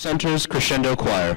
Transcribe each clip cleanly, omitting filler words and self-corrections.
Centers Crescendo Choir.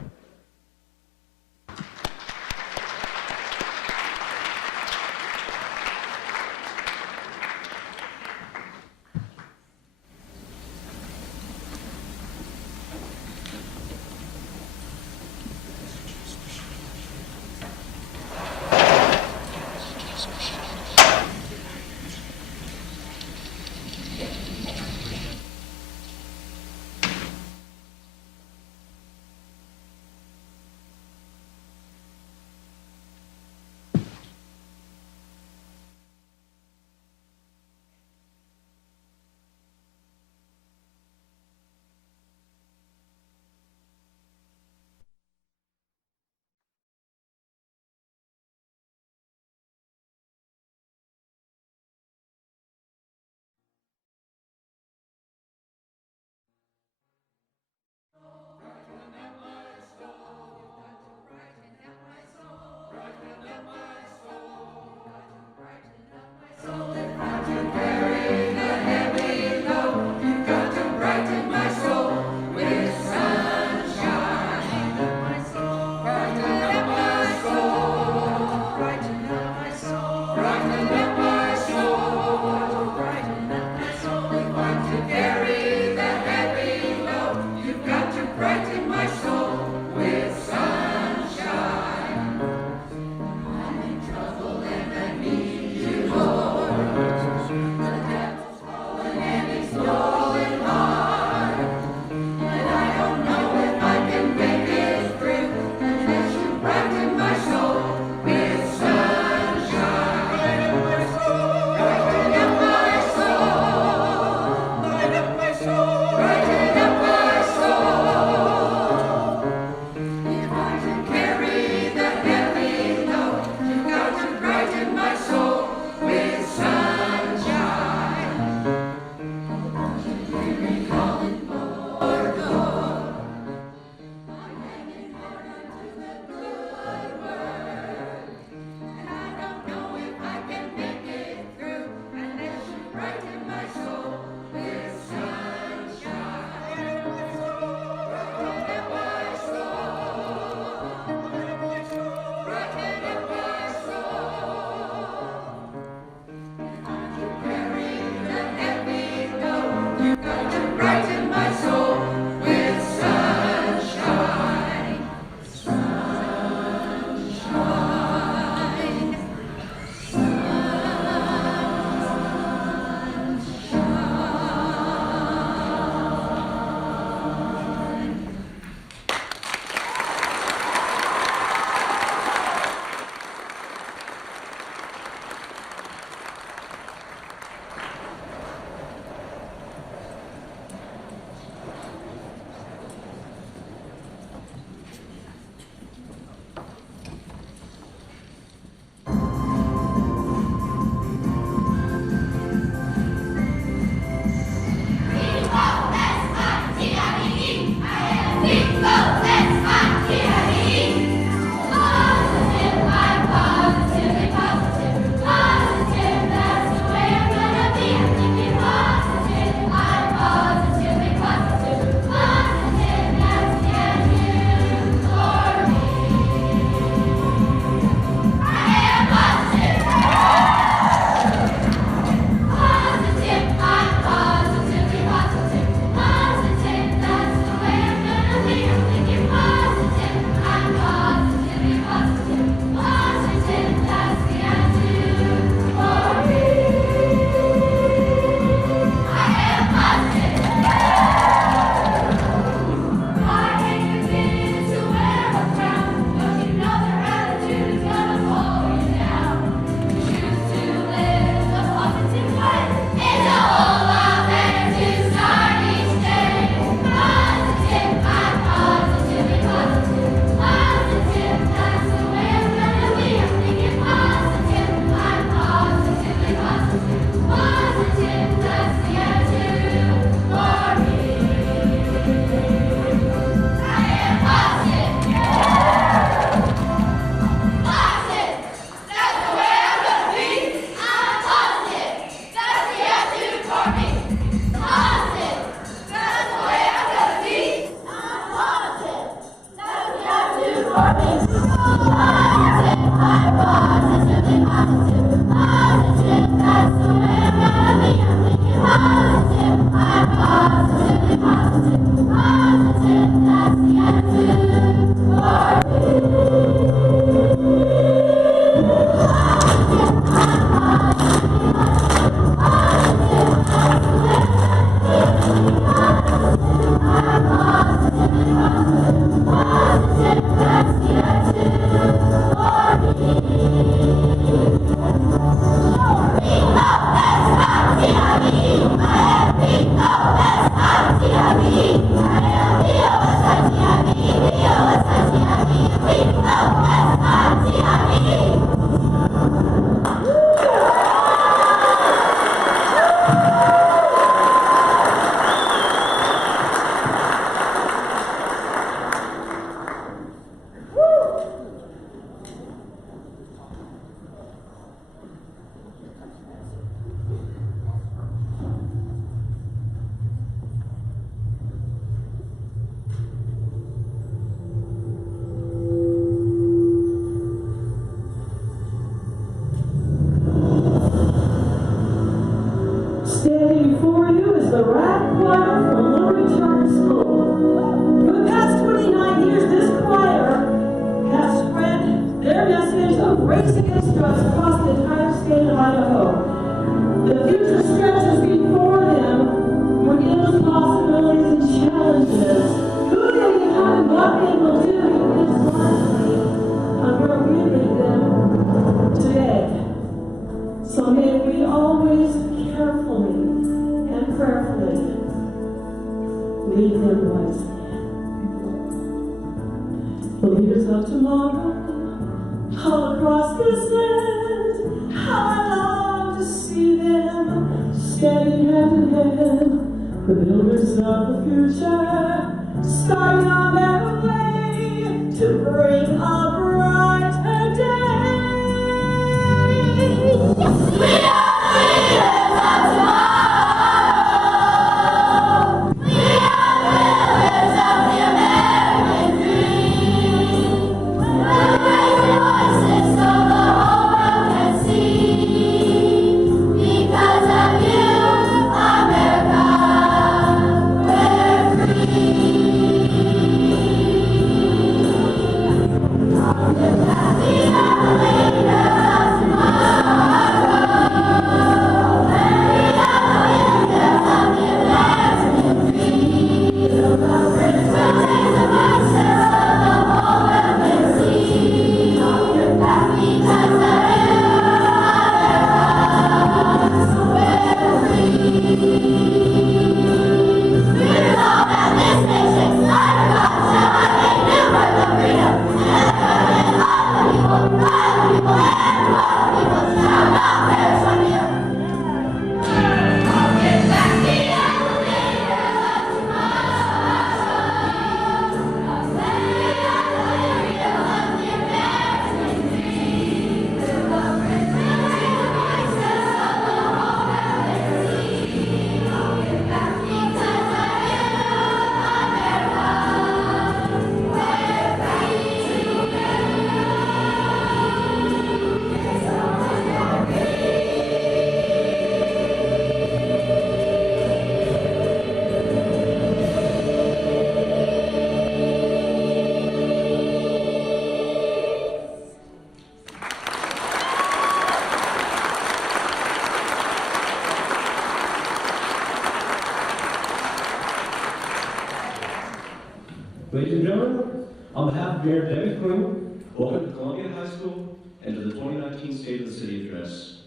Ladies and gentlemen, on behalf of Mayor Debbie Quinn, welcome to Columbia High School and to the 2019 State of the City Address.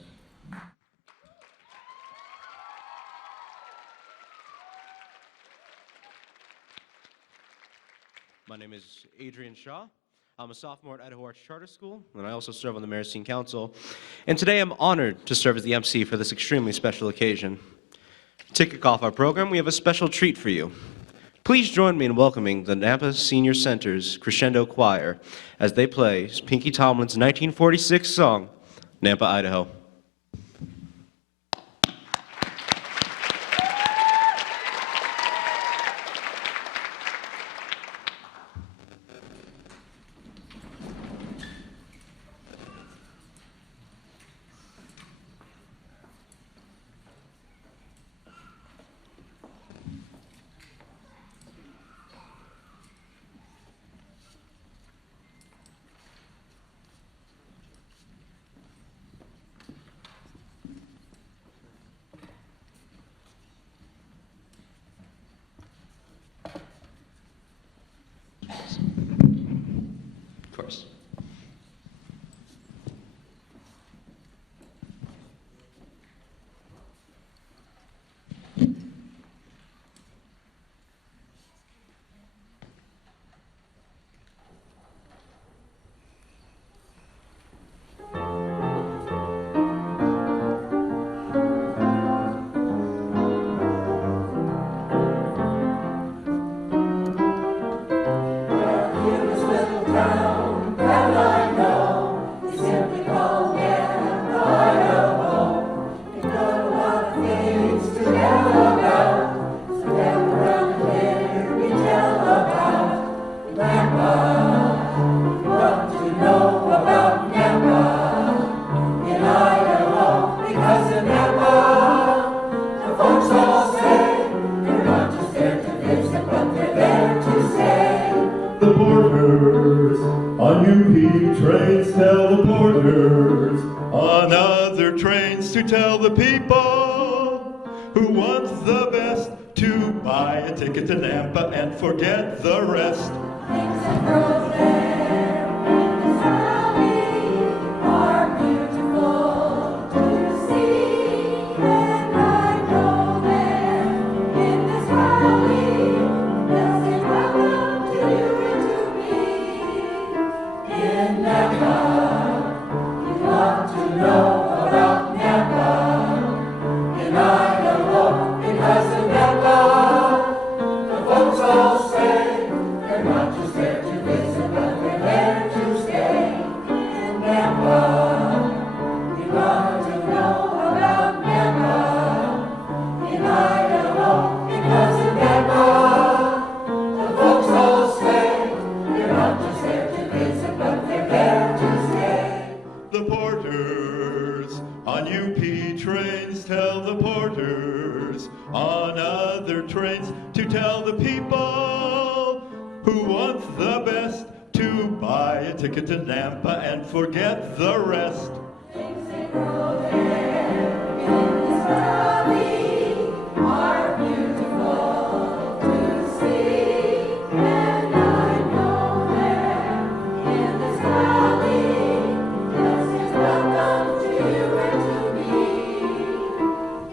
My name is Adrian Shaw. I'm a sophomore at Idaho Arts Charter School, and I also serve on the Mayor's Teen Council. And today I'm honored to serve as the MC for this extremely special occasion. To kick off our program, we have a special treat for you. Please join me in welcoming the Nampa Senior Center's Crescendo Choir as they play Pinky Tomlin's 1946 song, Nampa, Idaho. Forest. The porters on UP trains tell the porters on other trains to tell the people who want the best to buy a ticket to Nampa and forget the rest. Things and girls there in this valley are beautiful to see, and I know there in this valley they'll say welcome to you and to me. In Nampa, you want to know about Nampa. In Idaho, because in Nampa, the folks all say they're not just there to visit, but they're there to stay. In Nampa, you want to know about Nampa. In Idaho, because in Nampa, the folks all say they're not just there to visit, but they're there to stay. The porters on UP trains tell the porters on other trains to tell the people who want the best to buy a ticket to Nampa and forget the rest. Things they grow there in this valley are beautiful to see, and I know there in this valley they'll say welcome to you and to me.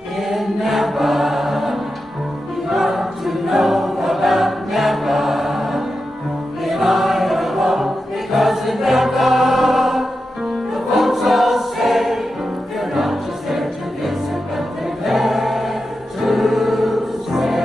In Nampa, you want to know about Nampa. In Idaho, because in Nampa, the folks all say they're not just there to visit, but they're there to stay.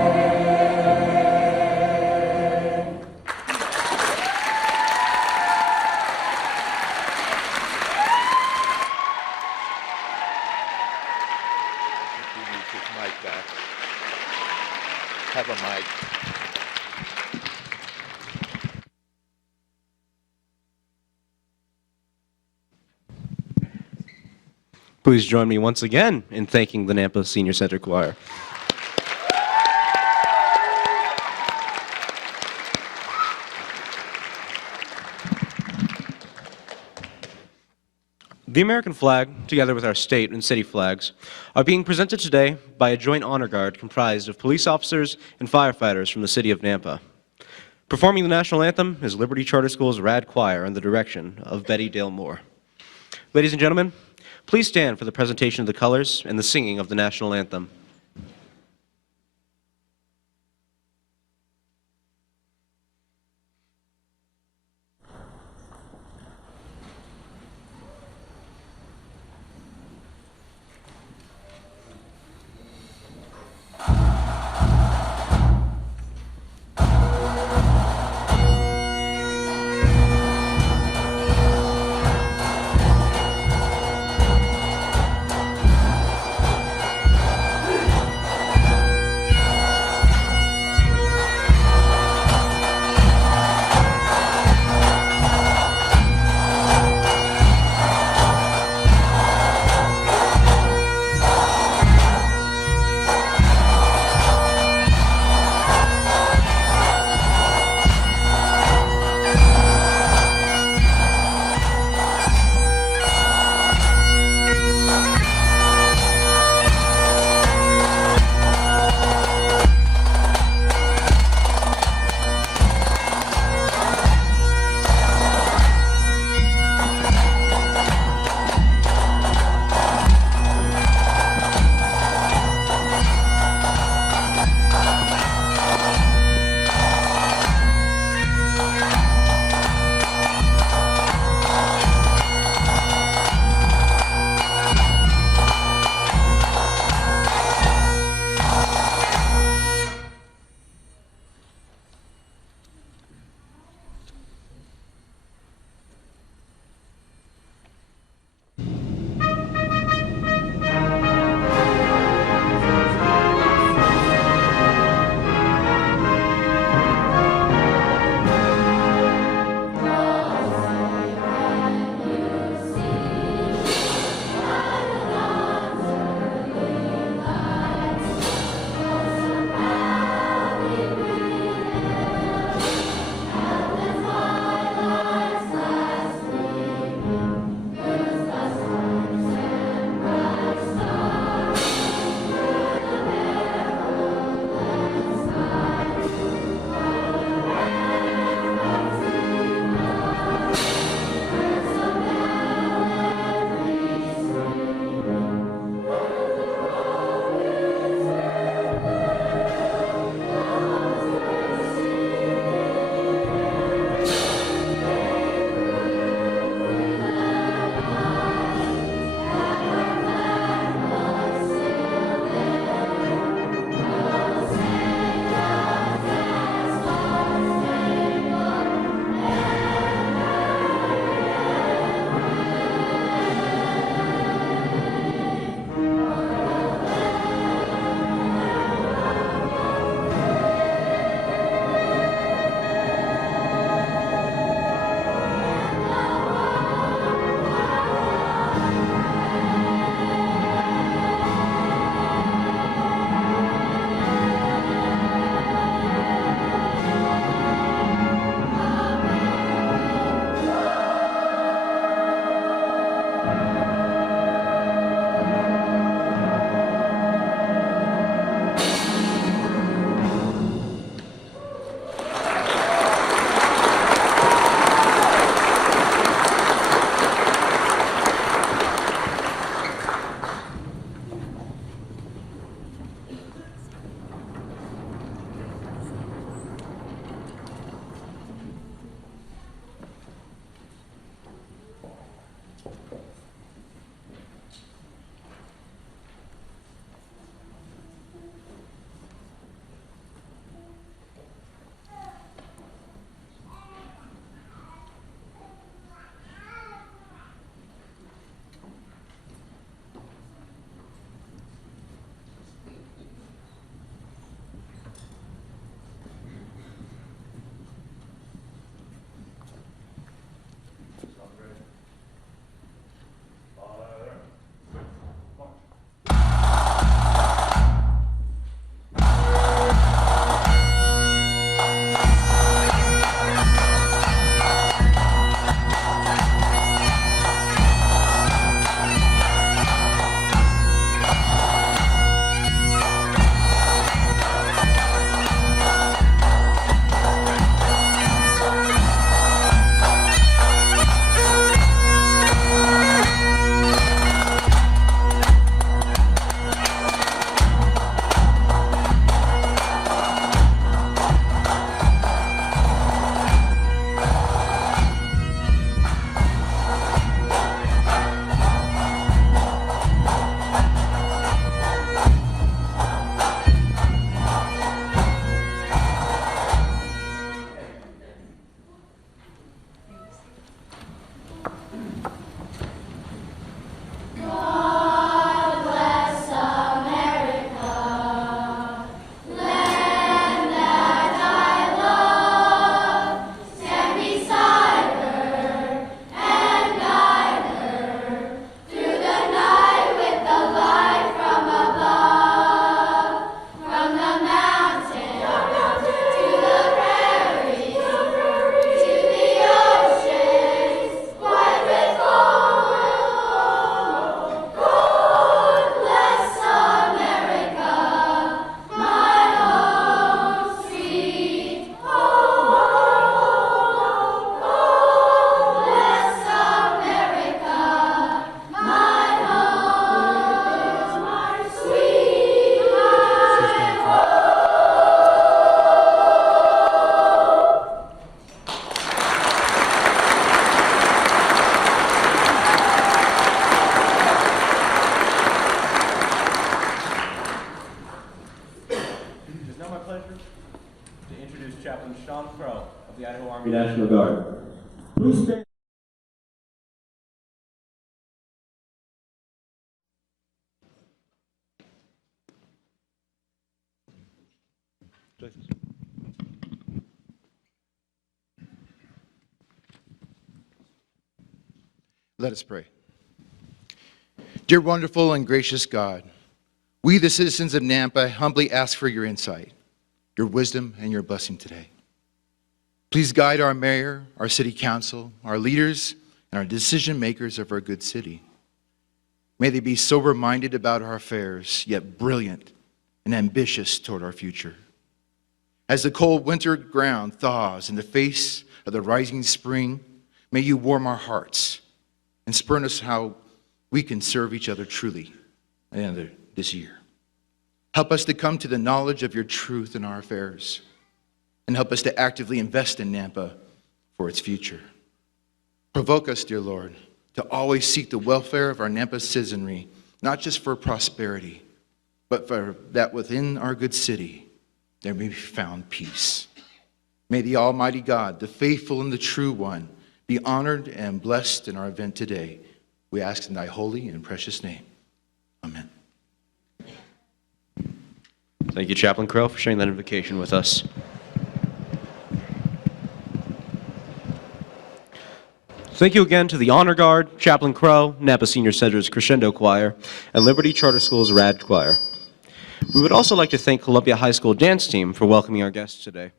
He needs his mic back. Have a mic. Please join me once again in thanking the Nampa Senior Center Choir. The American flag, together with our state and city flags, are being presented today by a joint honor guard comprised of police officers and firefighters from the city of Nampa. Performing the national anthem is Liberty Charter School's Rad Choir under the direction of Betty Dale Moore. Ladies and gentlemen, please stand for the presentation of the colors and the singing of the national anthem. We Let us pray. Dear wonderful and gracious God, we, the citizens of Nampa, humbly ask for your insight, your wisdom, and your blessing today. Please guide our mayor, our city council, our leaders, and our decision makers of our good city. May they be sober-minded about our affairs, yet brilliant and ambitious toward our future. As the cold winter ground thaws in the face of the rising spring, may you warm our hearts and spur us how we can serve each other truly at the end of this year. Help us to come to the knowledge of your truth in our affairs, and help us to actively invest in Nampa for its future. Provoke us, dear Lord, to always seek the welfare of our Nampa citizenry, not just for prosperity, but for that within our good city there may be found peace. May the Almighty God, the faithful and the true one, be honored and blessed in our event today. We ask in thy holy and precious name. Amen. Thank you, Chaplain Crow, for sharing that invocation with us. Thank you again to the Honor Guard, Chaplain Crow, Napa Senior Center's Crescendo Choir, and Liberty Charter School's Rad Choir. We would also like to thank Columbia High School Dance Team for welcoming our guests today.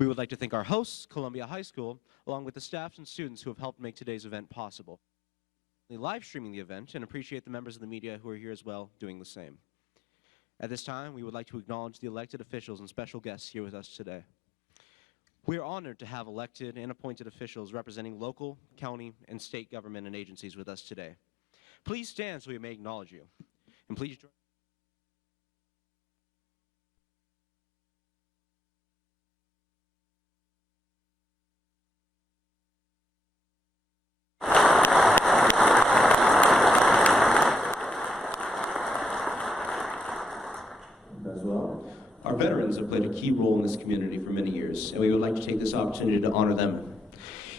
We would like to thank our hosts, Columbia High School, along with the staffs and students who have helped make today's event possible. We live streaming the event and appreciate the members of the media who are here as well doing the same. At this time, we would like to acknowledge the elected officials and special guests here with us today. We are honored to have elected and appointed officials representing local, county, and state government and agencies with us today. Please stand so we may acknowledge you. And please join. As well. Our veterans have played a key role in this community for many years, and we would like to take this opportunity to honor them.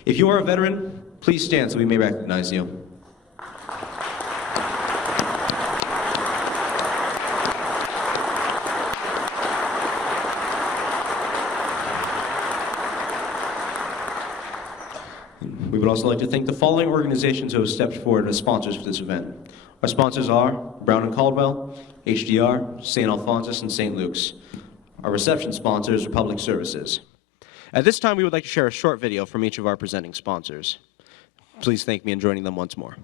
If you are a veteran, please stand so we may recognize you. We would also like to thank the following organizations who have stepped forward as sponsors for this event. Our sponsors are Brown & Caldwell, HDR, St. Alphonsus, and St. Luke's. Our reception sponsors are Public Services. At this time, we would like to share a short video from each of our presenting sponsors. Please thank me in joining them once more.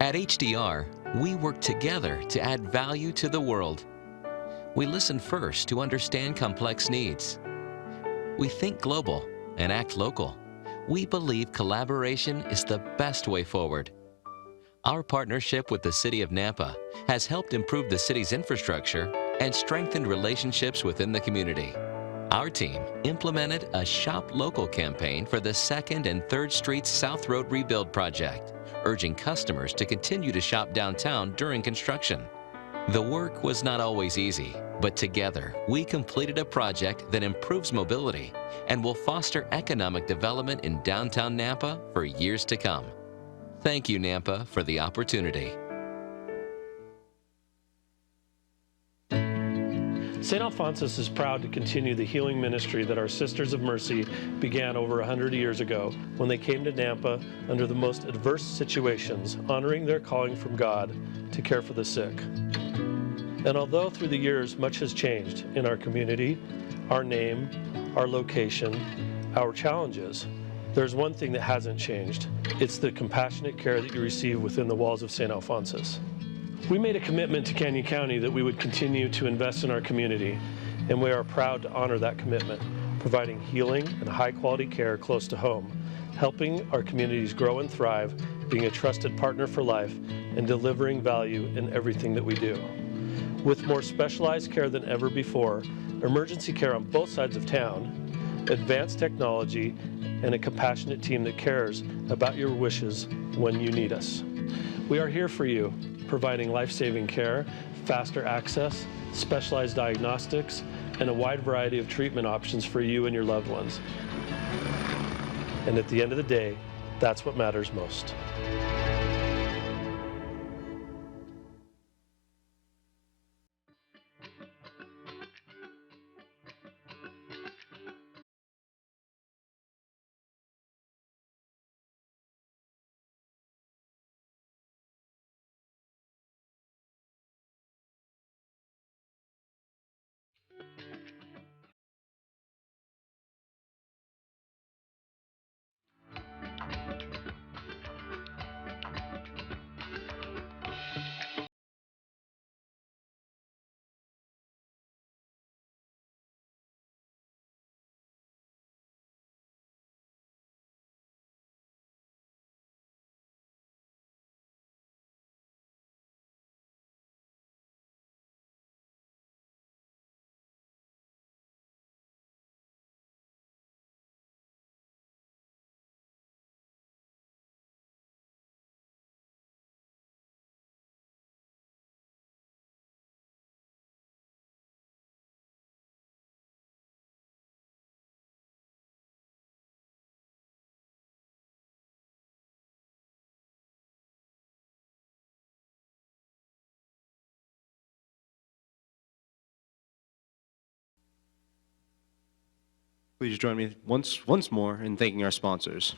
At HDR, we work together to add value to the world. We listen first to understand complex needs. We think global and act local. We believe collaboration is the best way forward. Our partnership with the City of Nampa has helped improve the city's infrastructure and strengthened relationships within the community. Our team implemented a Shop Local campaign for the 2nd and 3rd Streets South Road Rebuild project, urging customers to continue to shop downtown during construction. The work was not always easy, but together we completed a project that improves mobility and will foster economic development in downtown Nampa for years to come. Thank you, Nampa, for the opportunity. St. Alphonsus is proud to continue the healing ministry that our Sisters of Mercy began over 100 years ago when they came to Nampa under the most adverse situations, honoring their calling from God to care for the sick. And although through the years much has changed in our community, our name, our location, our challenges, there's one thing that hasn't changed. It's the compassionate care that you receive within the walls of St. Alphonsus. We made a commitment to Canyon County that we would continue to invest in our community, and we are proud to honor that commitment, providing healing and high-quality care close to home, helping our communities grow and thrive, being a trusted partner for life, and delivering value in everything that we do. With more specialized care than ever before, emergency care on both sides of town, advanced technology, and a compassionate team that cares about your wishes when you need us. We are here for you, providing life-saving care, faster access, specialized diagnostics, and a wide variety of treatment options for you and your loved ones. And at the end of the day, that's what matters most. Please join me once more in thanking our sponsors.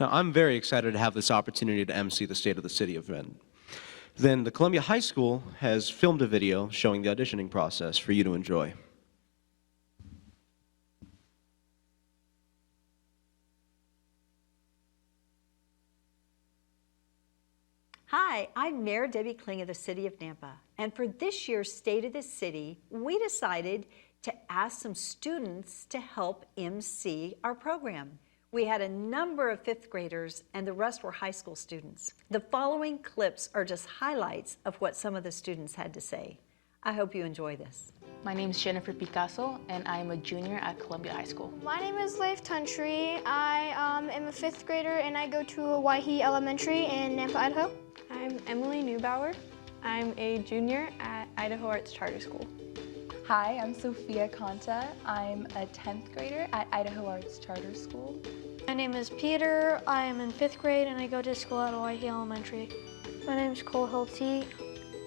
Now, I'm very excited to have this opportunity to MC the State of the City event. Then the Columbia High School has filmed a video showing the auditioning process for you to enjoy. Hi, I'm Mayor Debbie Kling of the City of Nampa, and for this year's State of the City, we decided to ask some students to help MC our program. We had a number of fifth graders, and the rest were high school students. The following clips are just highlights of what some of the students had to say. I hope you enjoy this. My name is Jennifer Picasso, and I am a junior at Columbia High School. My name is Leif Tuntry. I am a fifth grader, and I go to Waihi Elementary in Nampa, Idaho. I'm Emily Neubauer. I'm a junior at Idaho Arts Charter School. Hi, I'm Sophia Conta. I'm a 10th grader at Idaho Arts Charter School. My name is Peter. I am in fifth grade, and I go to school at Waihi Elementary. My name is Cole Hilty.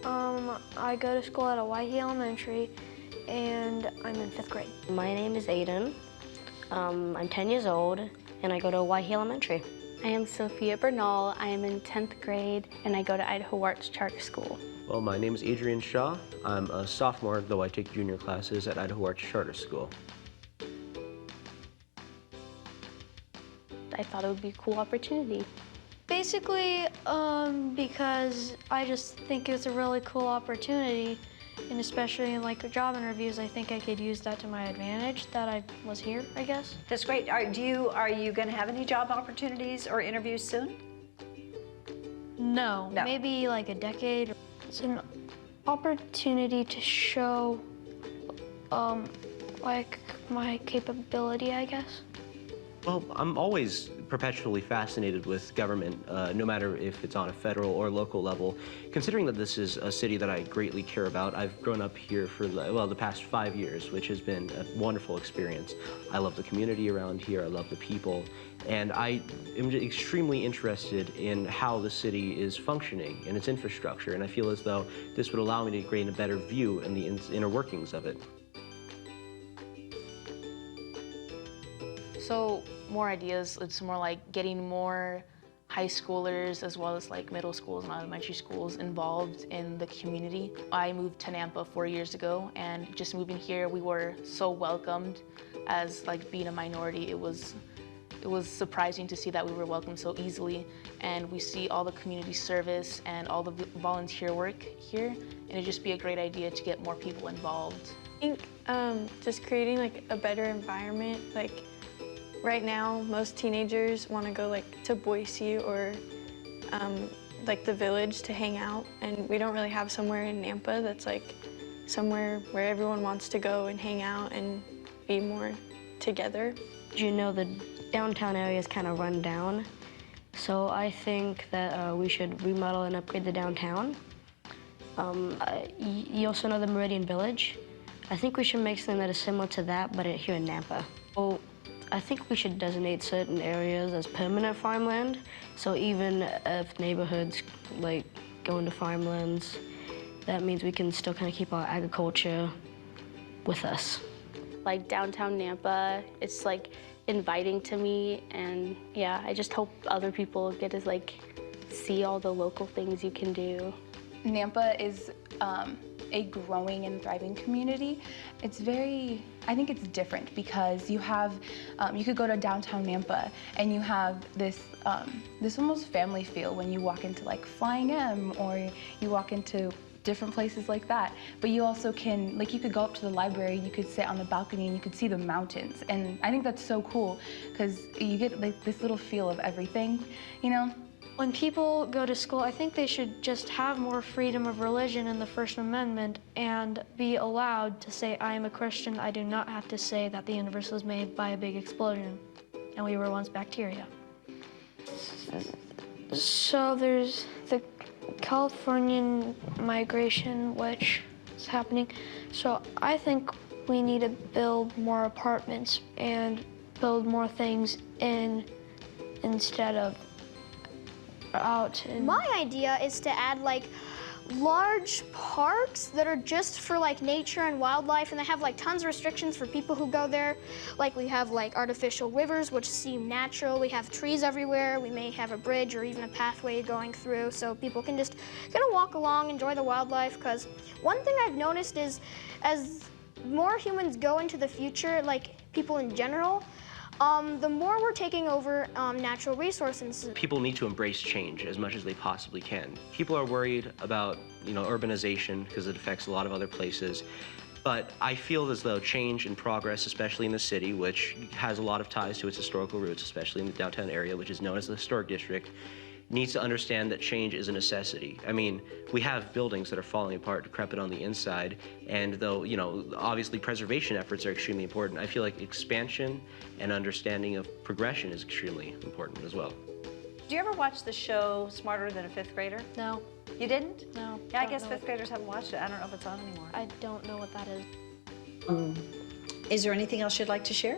I go to school at Waihi Elementary, and I'm in fifth grade. My name is Aiden. I'm 10 years old, and I go to Waihi Elementary. I am Sophia Bernal. I am in 10th grade, and I go to Idaho Arts Charter School. Well, my name is Adrian Shaw. I'm a sophomore, though I take junior classes at Idaho Arts Charter School. I thought it would be a cool opportunity. Basically, because I just think it's a really cool opportunity, and especially in like job interviews, I think I could use that to my advantage that I was here, I guess. That's great. Are you going to have any job opportunities or interviews soon? No, No. maybe like a decade. It's an opportunity to show like my capability, I guess. Well, I'm always perpetually fascinated with government, no matter if it's on a federal or local level. Considering that this is a city that I greatly care about, I've grown up here for, well, the past 5 years, which has been a wonderful experience. I love the community around here, I love the people, and I am extremely interested in how the city is functioning and its infrastructure, and I feel as though this would allow me to gain a better view in the inner workings of it. So more ideas, it's more like getting more high schoolers as well as like middle schools and elementary schools involved in the community. I moved to Nampa 4 years ago, and just moving here, we were so welcomed as like being a minority. It was surprising to see that we were welcomed so easily, and we see all the community service and all the volunteer work here, and it'd just be a great idea to get more people involved. I think just creating like a better environment. Like right now, most teenagers want to go like to Boise or like the Village to hang out, and we don't really have somewhere in Nampa that's like somewhere where everyone wants to go and hang out and be more together. You know, the downtown area is kind of run down, so I think that we should remodel and upgrade the downtown. You also know the Meridian Village. I think we should make something that is similar to that, but here in Nampa. So I think we should designate certain areas as permanent farmland, so even if neighborhoods like go into farmlands, that means we can still kind of keep our agriculture with us. Like downtown Nampa, it's like inviting to me, and yeah, I just hope other people get to like see all the local things you can do. Nampa is a growing and thriving community. It's I think it's different because you have, you could go to downtown Nampa and you have this almost family feel when you walk into like Flying M, or you walk into different places like that. But you also can, like, you could go up to the library, you could sit on the balcony and you could see the mountains. And I think that's so cool because you get like this little feel of everything, you know? When people go to school, I think they should just have more freedom of religion in the First Amendment and be allowed to say, I am a Christian. I do not have to say that the universe was made by a big explosion and we were once bacteria. So there's the Californian migration, which is happening. So I think we need to build more apartments and build more things instead of out. My idea is to add like large parks that are just for like nature and wildlife, and they have like tons of restrictions for people who go there. Like we have like artificial rivers which seem natural, we have trees everywhere, we may have a bridge or even a pathway going through so people can just kind of walk along, enjoy the wildlife. Because one thing I've noticed is as more humans go into the future, like people in general, the more we're taking over natural resources. People need to embrace change as much as they possibly can. People are worried about, urbanization because it affects a lot of other places. But I feel as though change and progress, especially in the city, which has a lot of ties to its historical roots, especially in the downtown area, which is known as the Historic District, needs to understand that change is a necessity. I mean, we have buildings that are falling apart, decrepit on the inside, and though, obviously preservation efforts are extremely important, I feel like expansion and understanding of progression is extremely important as well. Do you ever watch the show Smarter Than a Fifth Grader? No. You didn't? No. Yeah, I guess fifth graders haven't watched it. I don't know if it's on anymore. I don't know what that is. Is there anything else you'd like to share?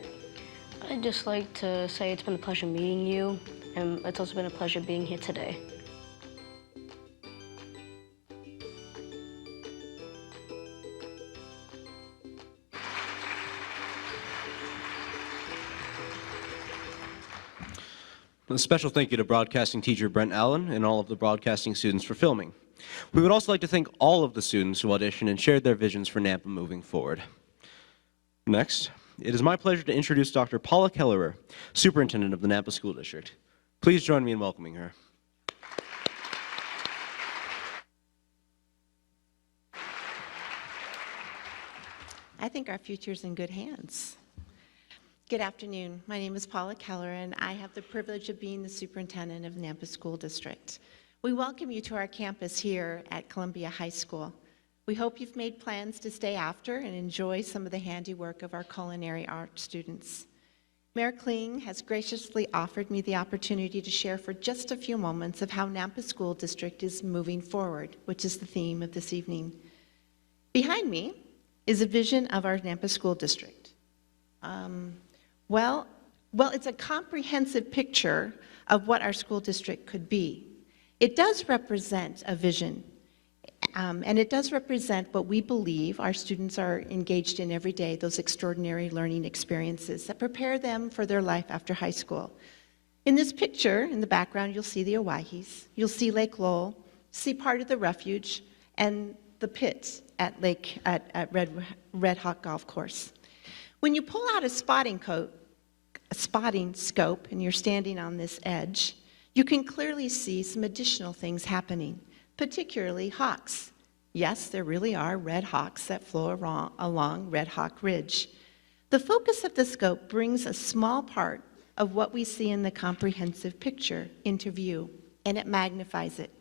I'd just like to say it's been a pleasure meeting you, and it's also been a pleasure being here today. A special thank you to broadcasting teacher Brent Allen and all of the broadcasting students for filming. We would also like to thank all of the students who auditioned and shared their visions for Nampa moving forward. Next, it is my pleasure to introduce Dr. Paula Kellerer, Superintendent of the Nampa School District. Please join me in welcoming her. I think our future's in good hands. Good afternoon. My name is Paula Keller, and I have the privilege of being the superintendent of Nampa School District. We welcome you to our campus here at Columbia High School. We hope you've made plans to stay after and enjoy some of the handiwork of our culinary arts students. Mayor Kling has graciously offered me the opportunity to share for just a few moments of how Nampa School District is moving forward, which is the theme of this evening. Behind me is a vision of our Nampa School District. Well, it's a comprehensive picture of what our school district could be. It does represent a vision, and it does represent what we believe our students are engaged in every day, those extraordinary learning experiences that prepare them for their life after high school. In this picture, in the background, you'll see the Owyhees, you'll see Lake Lowell, see part of the refuge, and the pits at Red Hawk Golf Course. When you pull out a spotting scope, and you're standing on this edge, you can clearly see some additional things happening, particularly hawks. Yes, there really are red hawks that flow along Red Hawk Ridge. The focus of the scope brings a small part of what we see in the comprehensive picture into view, and it magnifies it.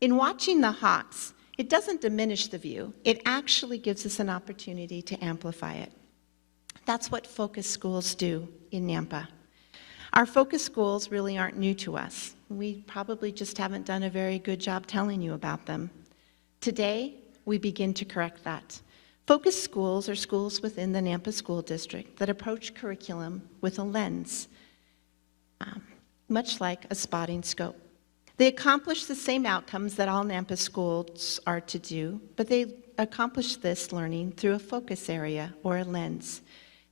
In watching the hawks, it doesn't diminish the view. It actually gives us an opportunity to amplify it. That's what focus schools do in Nampa. Our focus schools really aren't new to us. We probably just haven't done a very good job telling you about them. Today, we begin to correct that. Focus schools are schools within the Nampa School District that approach curriculum with a lens, much like a spotting scope. They accomplish the same outcomes that all Nampa schools are to do, but they accomplish this learning through a focus area or a lens.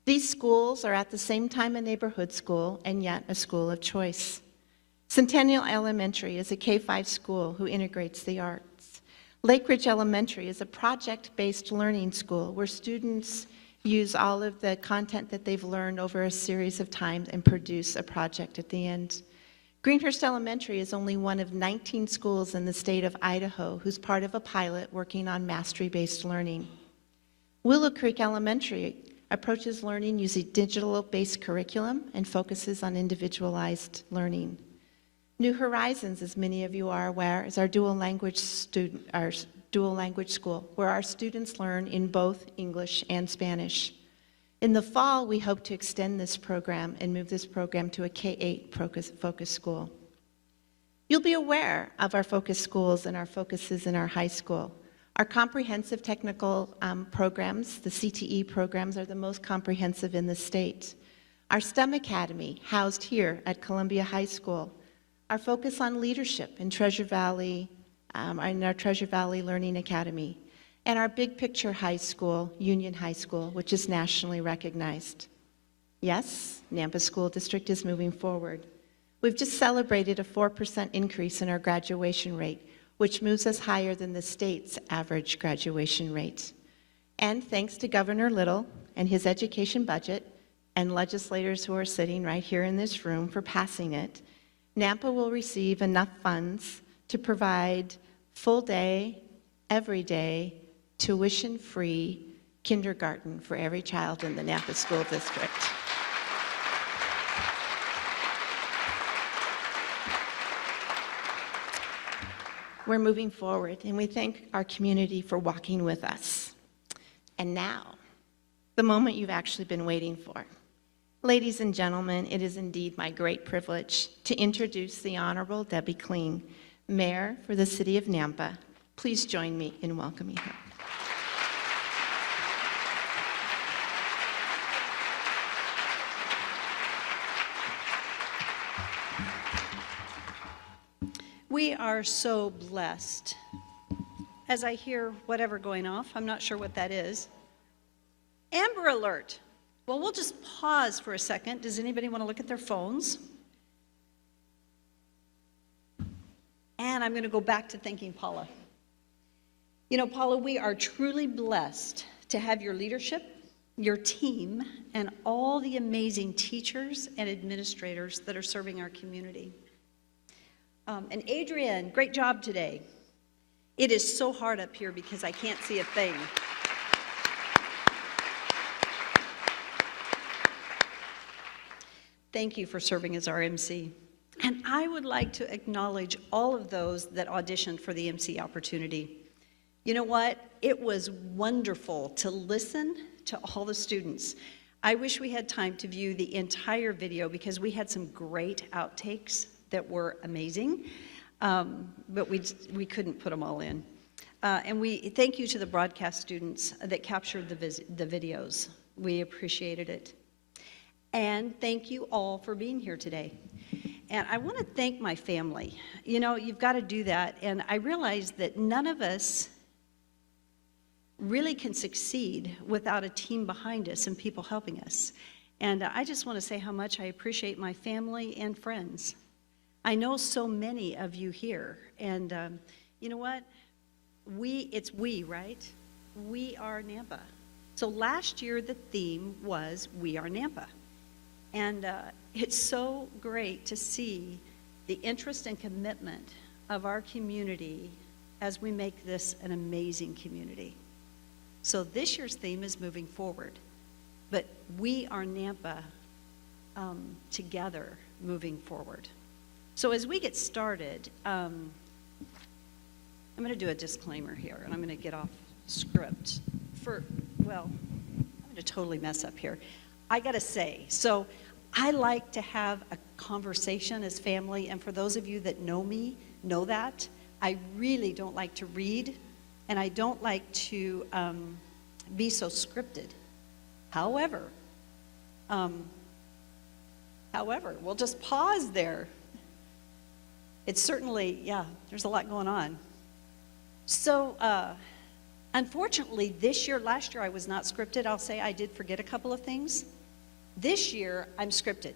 These schools are at the same time a neighborhood school and yet a school of choice. Centennial Elementary is a K-5 school who integrates the arts. Lake Ridge Elementary is a project-based learning school where students use all of the content that they've learned over a series of times and produce a project at the end. Greenhurst Elementary is only one of 19 schools in the state of Idaho who's part of a pilot working on mastery-based learning. Willow Creek Elementary approaches learning using digital-based curriculum and focuses on individualized learning. New Horizons, as many of you are aware, is our dual language school, where our students learn in both English and Spanish. In the fall, we hope to extend this program and move this program to a K-8 focus school. You'll be aware of our focus schools and our focuses in our high school. Our comprehensive technical programs, the CTE programs, are the most comprehensive in the state. Our STEM Academy, housed here at Columbia High School. Our focus on leadership in Treasure Valley, in our Treasure Valley Learning Academy. And our Big Picture High School, Union High School, which is nationally recognized. Yes, Nampa School District is moving forward. We've just celebrated a 4% increase in our graduation rate, which moves us higher than the state's average graduation rate. And thanks to Governor Little and his education budget, and legislators who are sitting right here in this room for passing it, Nampa will receive enough funds to provide full day, every day, tuition-free kindergarten for every child in the Nampa School District. We're moving forward, and we thank our community for walking with us. And now, the moment you've actually been waiting for. Ladies and gentlemen, it is indeed my great privilege to introduce the Honorable Debbie Kling, Mayor for the City of Nampa. Please join me in welcoming her. We are so blessed. As I hear whatever going off, I'm not sure what that is. Amber Alert. Well, we'll just pause for a second. Does anybody want to look at their phones? And I'm going to go back to thanking Paula. You know, Paula, we are truly blessed to have your leadership, your team, and all the amazing teachers and administrators that are serving our community. And Adrienne, great job today. It is so hard up here because I can't see a thing. Thank you for serving as our MC. And I would like to acknowledge all of those that auditioned for the MC opportunity. You know what? It was wonderful to listen to all the students. I wish we had time to view the entire video because we had some great outtakes that were amazing, but we couldn't put them all in. And we thank you to the broadcast students that captured the videos. We appreciated it. And thank you all for being here today. And I want to thank my family. You know, you've got to do that. And I realize that none of us really can succeed without a team behind us and people helping us. And I just want to say how much I appreciate my family and friends. I know so many of you here, and you know what? It's we, right? We are Nampa. So last year the theme was We Are Nampa. And it's so great to see the interest and commitment of our community as we make this an amazing community. So this year's theme is moving forward, but we are Nampa together moving forward. So as we get started, I'm going to do a disclaimer here, and I'm going to get off script. I'm going to totally mess up here. I got to say, so I like to have a conversation as family, and for those of you that know me, know that. I really don't like to read, and I don't like to be so scripted. However, we'll just pause there. It's certainly, yeah, there's a lot going on. So, unfortunately, last year I was not scripted. I'll say I did forget a couple of things. This year, I'm scripted.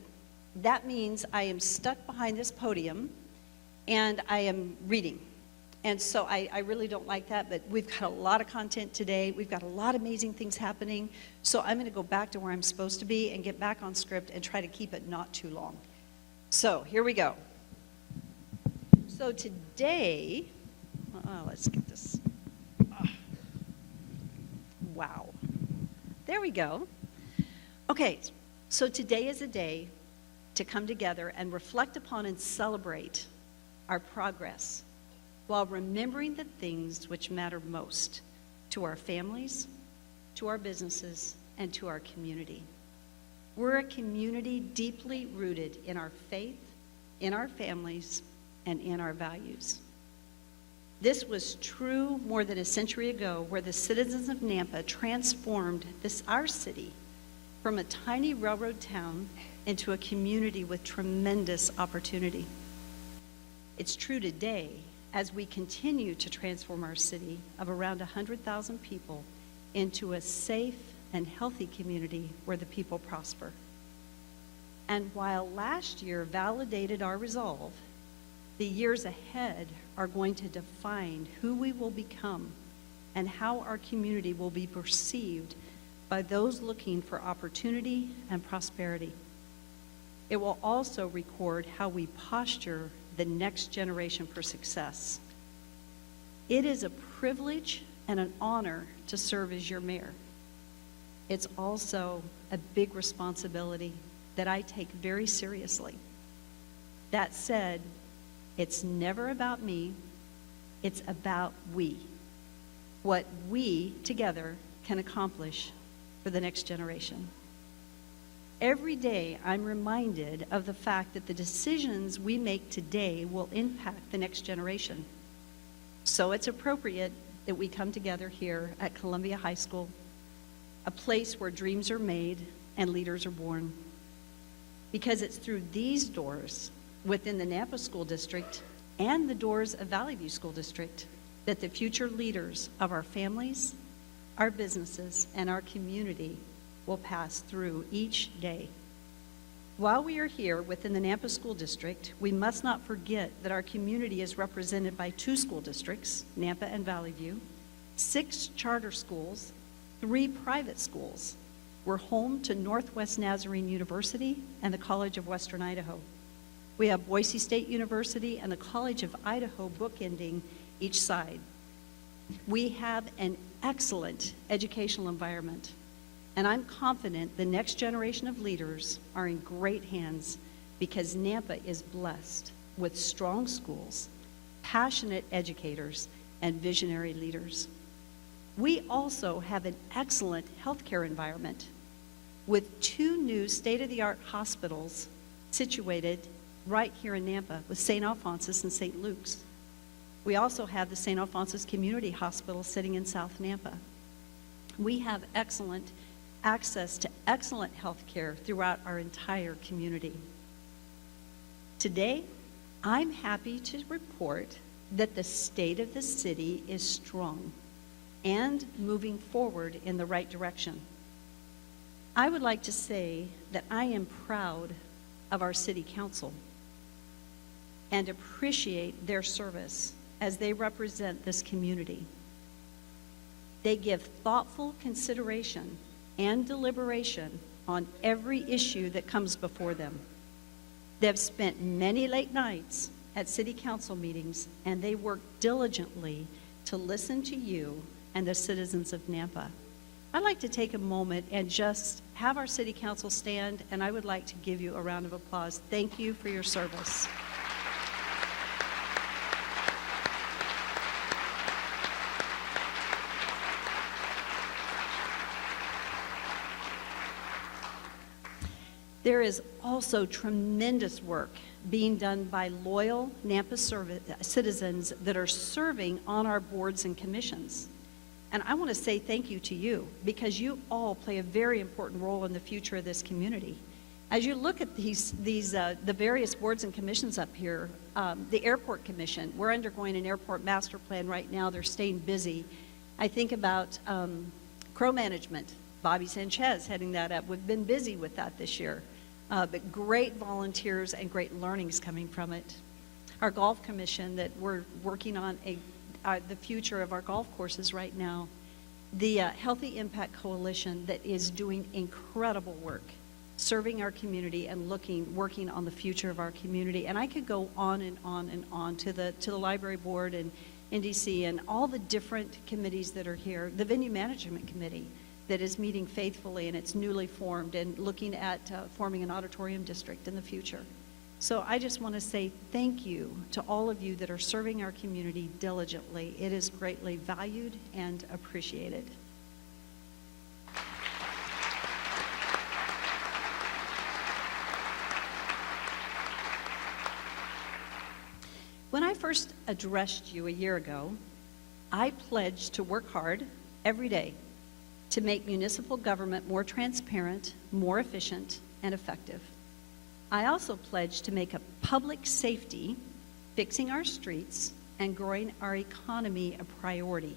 That means I am stuck behind this podium, and I am reading. And so I really don't like that, but we've got a lot of content today. We've got a lot of amazing things happening. So I'm going to go back to where I'm supposed to be and get back on script and try to keep it not too long. So here we go. So today, let's get this. Wow. There we go. Okay, so today is a day to come together and reflect upon and celebrate our progress while remembering the things which matter most to our families, to our businesses, and to our community. We're a community deeply rooted in our faith, in our families, and in our values. This was true more than a century ago, where the citizens of Nampa transformed our city from a tiny railroad town into a community with tremendous opportunity. It's true today as we continue to transform our city of around 100,000 people into a safe and healthy community where the people prosper. And while last year validated our resolve, the years ahead are going to define who we will become and how our community will be perceived by those looking for opportunity and prosperity. It will also record how we posture the next generation for success. It is a privilege and an honor to serve as your mayor. It's also a big responsibility that I take very seriously. That said, it's never about me, it's about we. What we together can accomplish for the next generation. Every day, I'm reminded of the fact that the decisions we make today will impact the next generation. So it's appropriate that we come together here at Columbia High School, a place where dreams are made and leaders are born. Because it's through these doors within the Nampa School District and the doors of Valley View School District that the future leaders of our families, our businesses, and our community will pass through each day. While we are here within the Nampa School District, we must not forget that our community is represented by 2 school districts, Nampa and Valley View, 6 charter schools, 3 private schools. We're home to Northwest Nazarene University and the College of Western Idaho. We have Boise State University and the College of Idaho bookending each side. We have an excellent educational environment, and I'm confident the next generation of leaders are in great hands because Nampa is blessed with strong schools, passionate educators, and visionary leaders. We also have an excellent healthcare environment with 2 new state-of-the-art hospitals situated right here in Nampa with St. Alphonsus and St. Luke's. We also have the St. Alphonsus Community Hospital sitting in South Nampa. We have excellent access to excellent health care throughout our entire community. Today, I'm happy to report that the state of the city is strong and moving forward in the right direction. I would like to say that I am proud of our city council and appreciate their service as they represent this community. They give thoughtful consideration and deliberation on every issue that comes before them. They've spent many late nights at city council meetings, and they work diligently to listen to you and the citizens of Nampa. I'd like to take a moment and just have our city council stand, and I would like to give you a round of applause. Thank you for your service. There is also tremendous work being done by loyal Nampa citizens that are serving on our boards and commissions. And I want to say thank you to you, because you all play a very important role in the future of this community. As you look at the various boards and commissions up here, the Airport Commission, we're undergoing an airport master plan right now. They're staying busy. I think about Crow Management, Bobby Sanchez heading that up. We've been busy with that this year. But great volunteers and great learnings coming from it. Our Golf Commission, that we're working on the future of our golf courses right now. The Healthy Impact Coalition, that is doing incredible work, serving our community and working on the future of our community. And I could go on and on and on to the Library Board and NDC and all the different committees that are here. The Venue Management Committee, that is meeting faithfully, and it's newly formed, and looking at forming an auditorium district in the future. So I just want to say thank you to all of you that are serving our community diligently. It is greatly valued and appreciated. When I first addressed you a year ago, I pledged to work hard every day to make municipal government more transparent, more efficient, and effective. I also pledged to make public safety, fixing our streets, and growing our economy a priority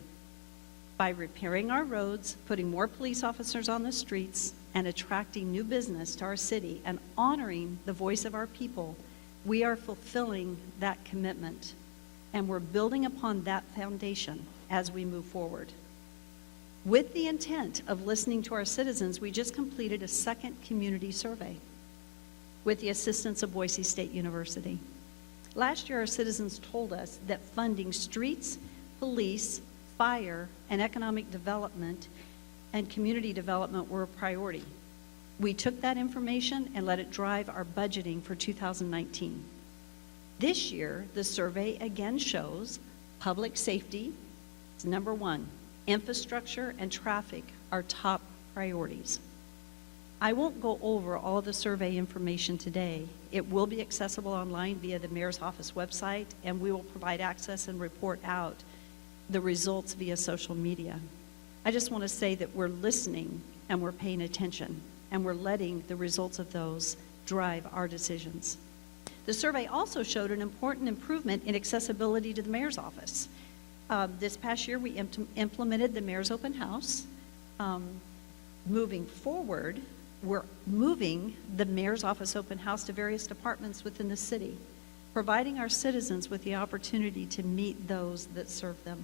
by repairing our roads, putting more police officers on the streets, and attracting new business to our city and honoring the voice of our people. We are fulfilling that commitment, and we're building upon that foundation as we move forward. With the intent of listening to our citizens, we just completed a second community survey with the assistance of Boise State University. Last year, our citizens told us that funding streets, police, fire, and economic development and community development were a priority. We took that information and let it drive our budgeting for 2019. This year, the survey again shows public safety is number one. Infrastructure and traffic are top priorities. I won't go over all the survey information today. It will be accessible online via the Mayor's Office website, and we will provide access and report out the results via social media. I just want to say that we're listening and we're paying attention, and we're letting the results of those drive our decisions. The survey also showed an important improvement in accessibility to the Mayor's Office. This past year, we implemented the Mayor's Open House. Moving forward, we're moving the Mayor's Office Open House to various departments within the city, providing our citizens with the opportunity to meet those that serve them.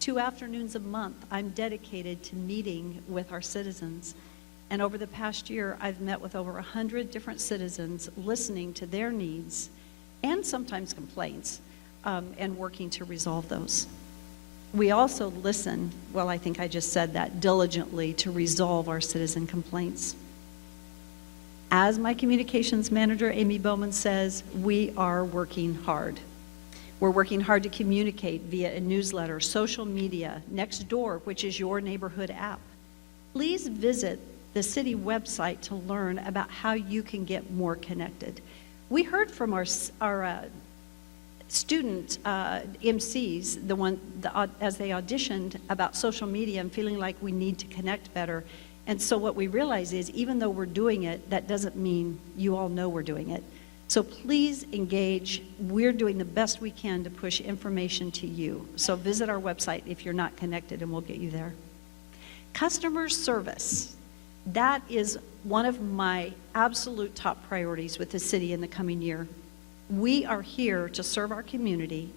2 afternoons a month, I'm dedicated to meeting with our citizens. And over the past year, I've met with over 100 different citizens, listening to their needs and sometimes complaints, and working to resolve those. We also listen, well, I think I just said that, diligently to resolve our citizen complaints. As my communications manager, Amy Bowman, says, we are working hard. We're working hard to communicate via a newsletter, social media, Nextdoor, which is your neighborhood app. Please visit the city website to learn about how you can get more connected. We heard from our student MCs, as they auditioned, about social media and feeling like we need to connect better. And so what we realize is, even though we're doing it, that doesn't mean you all know we're doing it. So please engage. We're doing the best we can to push information to you. So visit our website if you're not connected, and we'll get you there. Customer service. That is one of my absolute top priorities with the city in the coming year. We are here to serve our community,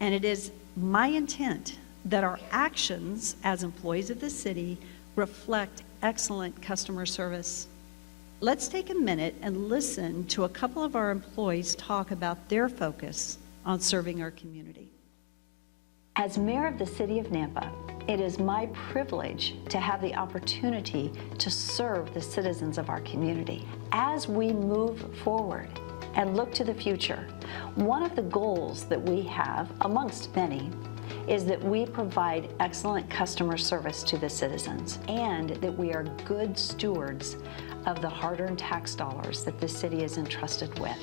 and it is my intent that our actions as employees of the city reflect excellent customer service. Let's take a minute and listen to a couple of our employees talk about their focus on serving our community. As mayor of the city of Nampa, it is my privilege to have the opportunity to serve the citizens of our community. As we move forward and look to the future, one of the goals that we have, amongst many, is that we provide excellent customer service to the citizens and that we are good stewards of the hard-earned tax dollars that the city is entrusted with.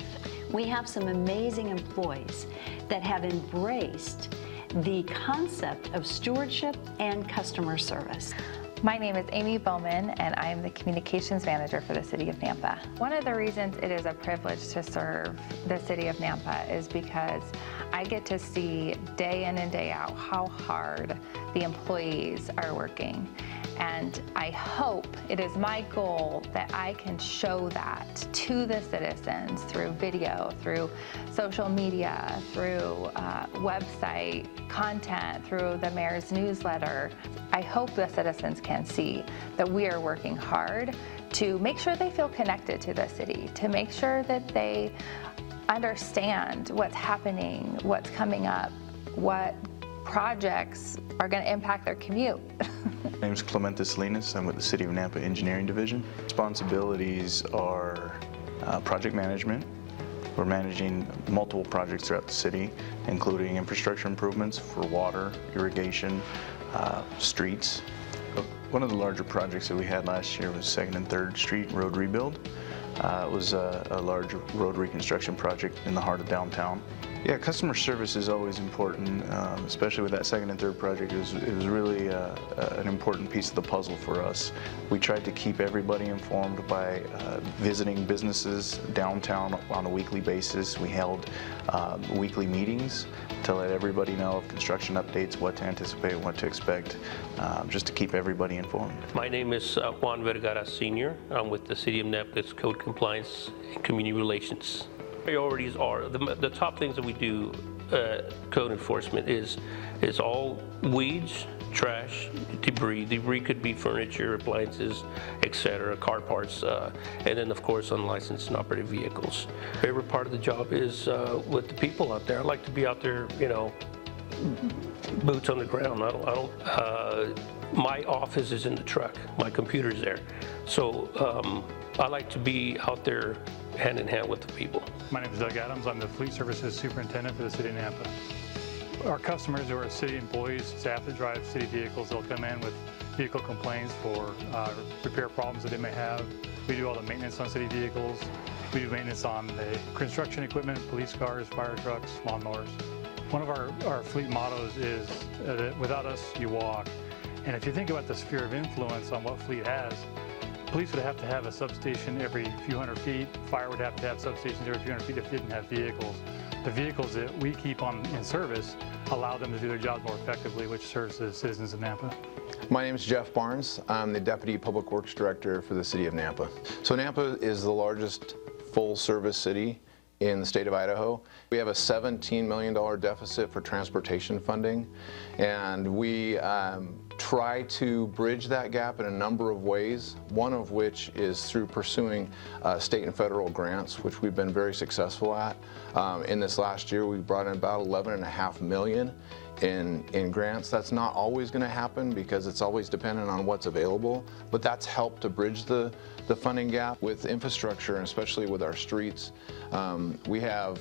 We have some amazing employees that have embraced the concept of stewardship and customer service. My name is Amy Bowman, and I am the Communications Manager for the City of Nampa. One of the reasons it is a privilege to serve the City of Nampa is because I get to see day in and day out how hard the employees are working. And I hope, it is my goal, that I can show that to the citizens through video, through social media, through website content, through the mayor's newsletter. I hope the citizens can see that we are working hard to make sure they feel connected to the city, to make sure that they understand what's happening, what's coming up, what projects are going to impact their commute. My name is Clemente Salinas. I'm with the City of Nampa Engineering Division. Responsibilities are project management. We're managing multiple projects throughout the city, including infrastructure improvements for water, irrigation, streets. One of the larger projects that we had last year was 2nd and 3rd Street Road Rebuild. It was a large road reconstruction project in the heart of downtown. Yeah, customer service is always important, especially with that 2nd and 3rd project. It was really an important piece of the puzzle for us. We tried to keep everybody informed by visiting businesses downtown on a weekly basis. We held weekly meetings to let everybody know of construction updates, what to anticipate, what to expect, just to keep everybody informed. My name is Juan Vergara Sr. I'm with the City of Nampa's Code Compliance and Community Relations. Priorities are, the top things that we do, code enforcement, is all weeds, trash, debris. Debris could be furniture, appliances, etc., car parts, and then of course unlicensed and operated vehicles. Favorite part of the job is with the people out there. I like to be out there, you know, boots on the ground. My office is in the truck. My computer's there. So I like to be out there hand in hand with the people. My name is Doug Adams. I'm the Fleet Services Superintendent for the City of Nampa. Our customers who are city employees, staff that drive city vehicles, they'll come in with vehicle complaints for repair problems that they may have. We do all the maintenance on city vehicles. We do maintenance on the construction equipment, police cars, fire trucks, lawnmowers. One of our fleet mottos is, without us, you walk. And if you think about the sphere of influence on what fleet has, police would have to have a substation every few hundred feet. Fire would have to have substations every few hundred feet if they didn't have vehicles. The vehicles that we keep on in service allow them to do their jobs more effectively, which serves the citizens of Nampa. My name is Jeff Barnes. I'm the Deputy Public Works Director for the City of Nampa. So Nampa is the largest full-service city in the state of Idaho. We have a $17 million deficit for transportation funding, and we try to bridge that gap in a number of ways, one of which is through pursuing state and federal grants, which we've been very successful at. In this last year, we brought in about $11.5 million in grants. That's not always going to happen because it's always dependent on what's available, but that's helped to bridge the funding gap with infrastructure, and especially with our streets. We have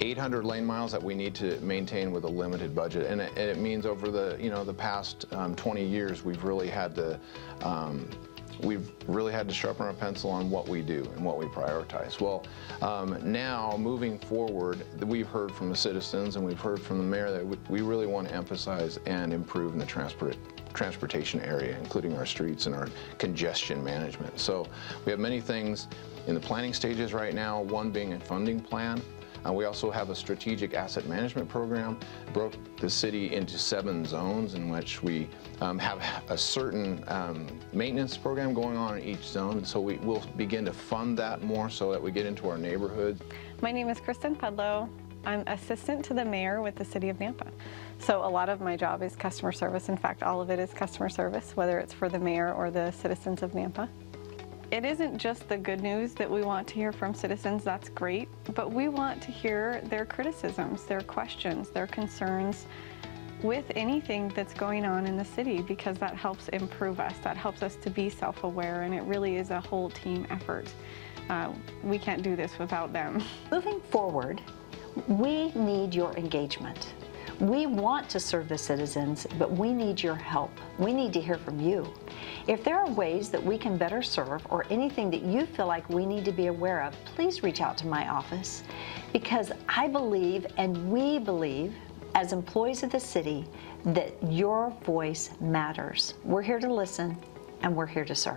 800 lane miles that we need to maintain with a limited budget, and it means over the past 20 years we've really had to sharpen our pencil on what we do and what we prioritize. Well, now moving forward, we've heard from the citizens and we've heard from the mayor that we really want to emphasize and improve in the transportation area, including our streets and our congestion management. So we have many things in the planning stages right now, one being a funding plan. We also have a strategic asset management program, broke the city into 7 zones in which we have a certain maintenance program going on in each zone. So we will begin to fund that more so that we get into our neighborhoods. My name is Kristen Pudlow. I'm assistant to the mayor with the city of Nampa. So a lot of my job is customer service. In fact, all of it is customer service, whether it's for the mayor or the citizens of Nampa. It isn't just the good news that we want to hear from citizens, that's great, but we want to hear their criticisms, their questions, their concerns with anything that's going on in the city, because that helps improve us, that helps us to be self-aware, and it really is a whole team effort. We can't do this without them. Moving forward, we need your engagement. We want to serve the citizens, but we need your help. We need to hear from you. If there are ways that we can better serve or anything that you feel like we need to be aware of, please reach out to my office, because I believe and we believe as employees of the city that your voice matters. We're here to listen and we're here to serve.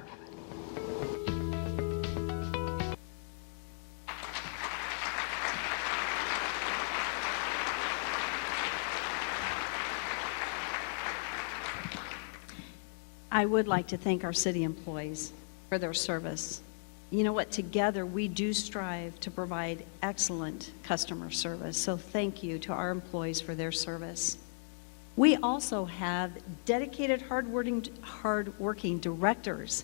I would like to thank our city employees for their service. You know what? Together, we do strive to provide excellent customer service. So thank you to our employees for their service. We also have dedicated, hardworking directors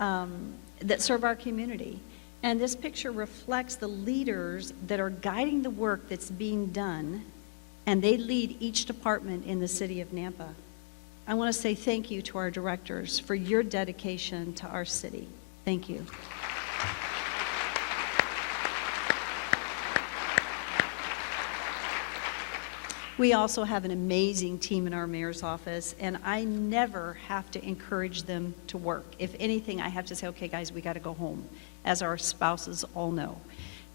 that serve our community. And this picture reflects the leaders that are guiding the work that's being done, and they lead each department in the city of Nampa. I want to say thank you to our directors for your dedication to our city. Thank you. We also have an amazing team in our mayor's office, and I never have to encourage them to work. If anything, I have to say, okay, guys, we got to go home, as our spouses all know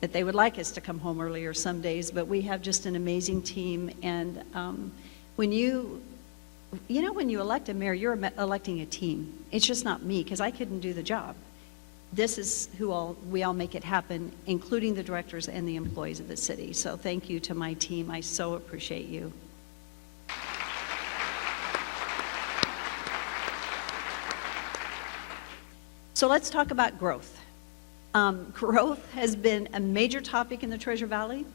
that they would like us to come home earlier some days, but we have just an amazing team. And when you elect a mayor, you're electing a team. It's just not me, because I couldn't do the job. This is who we all make it happen, including the directors and the employees of the city. So thank you to my team. I so appreciate you. So let's talk about growth. Growth has been a major topic in the Treasure Valley,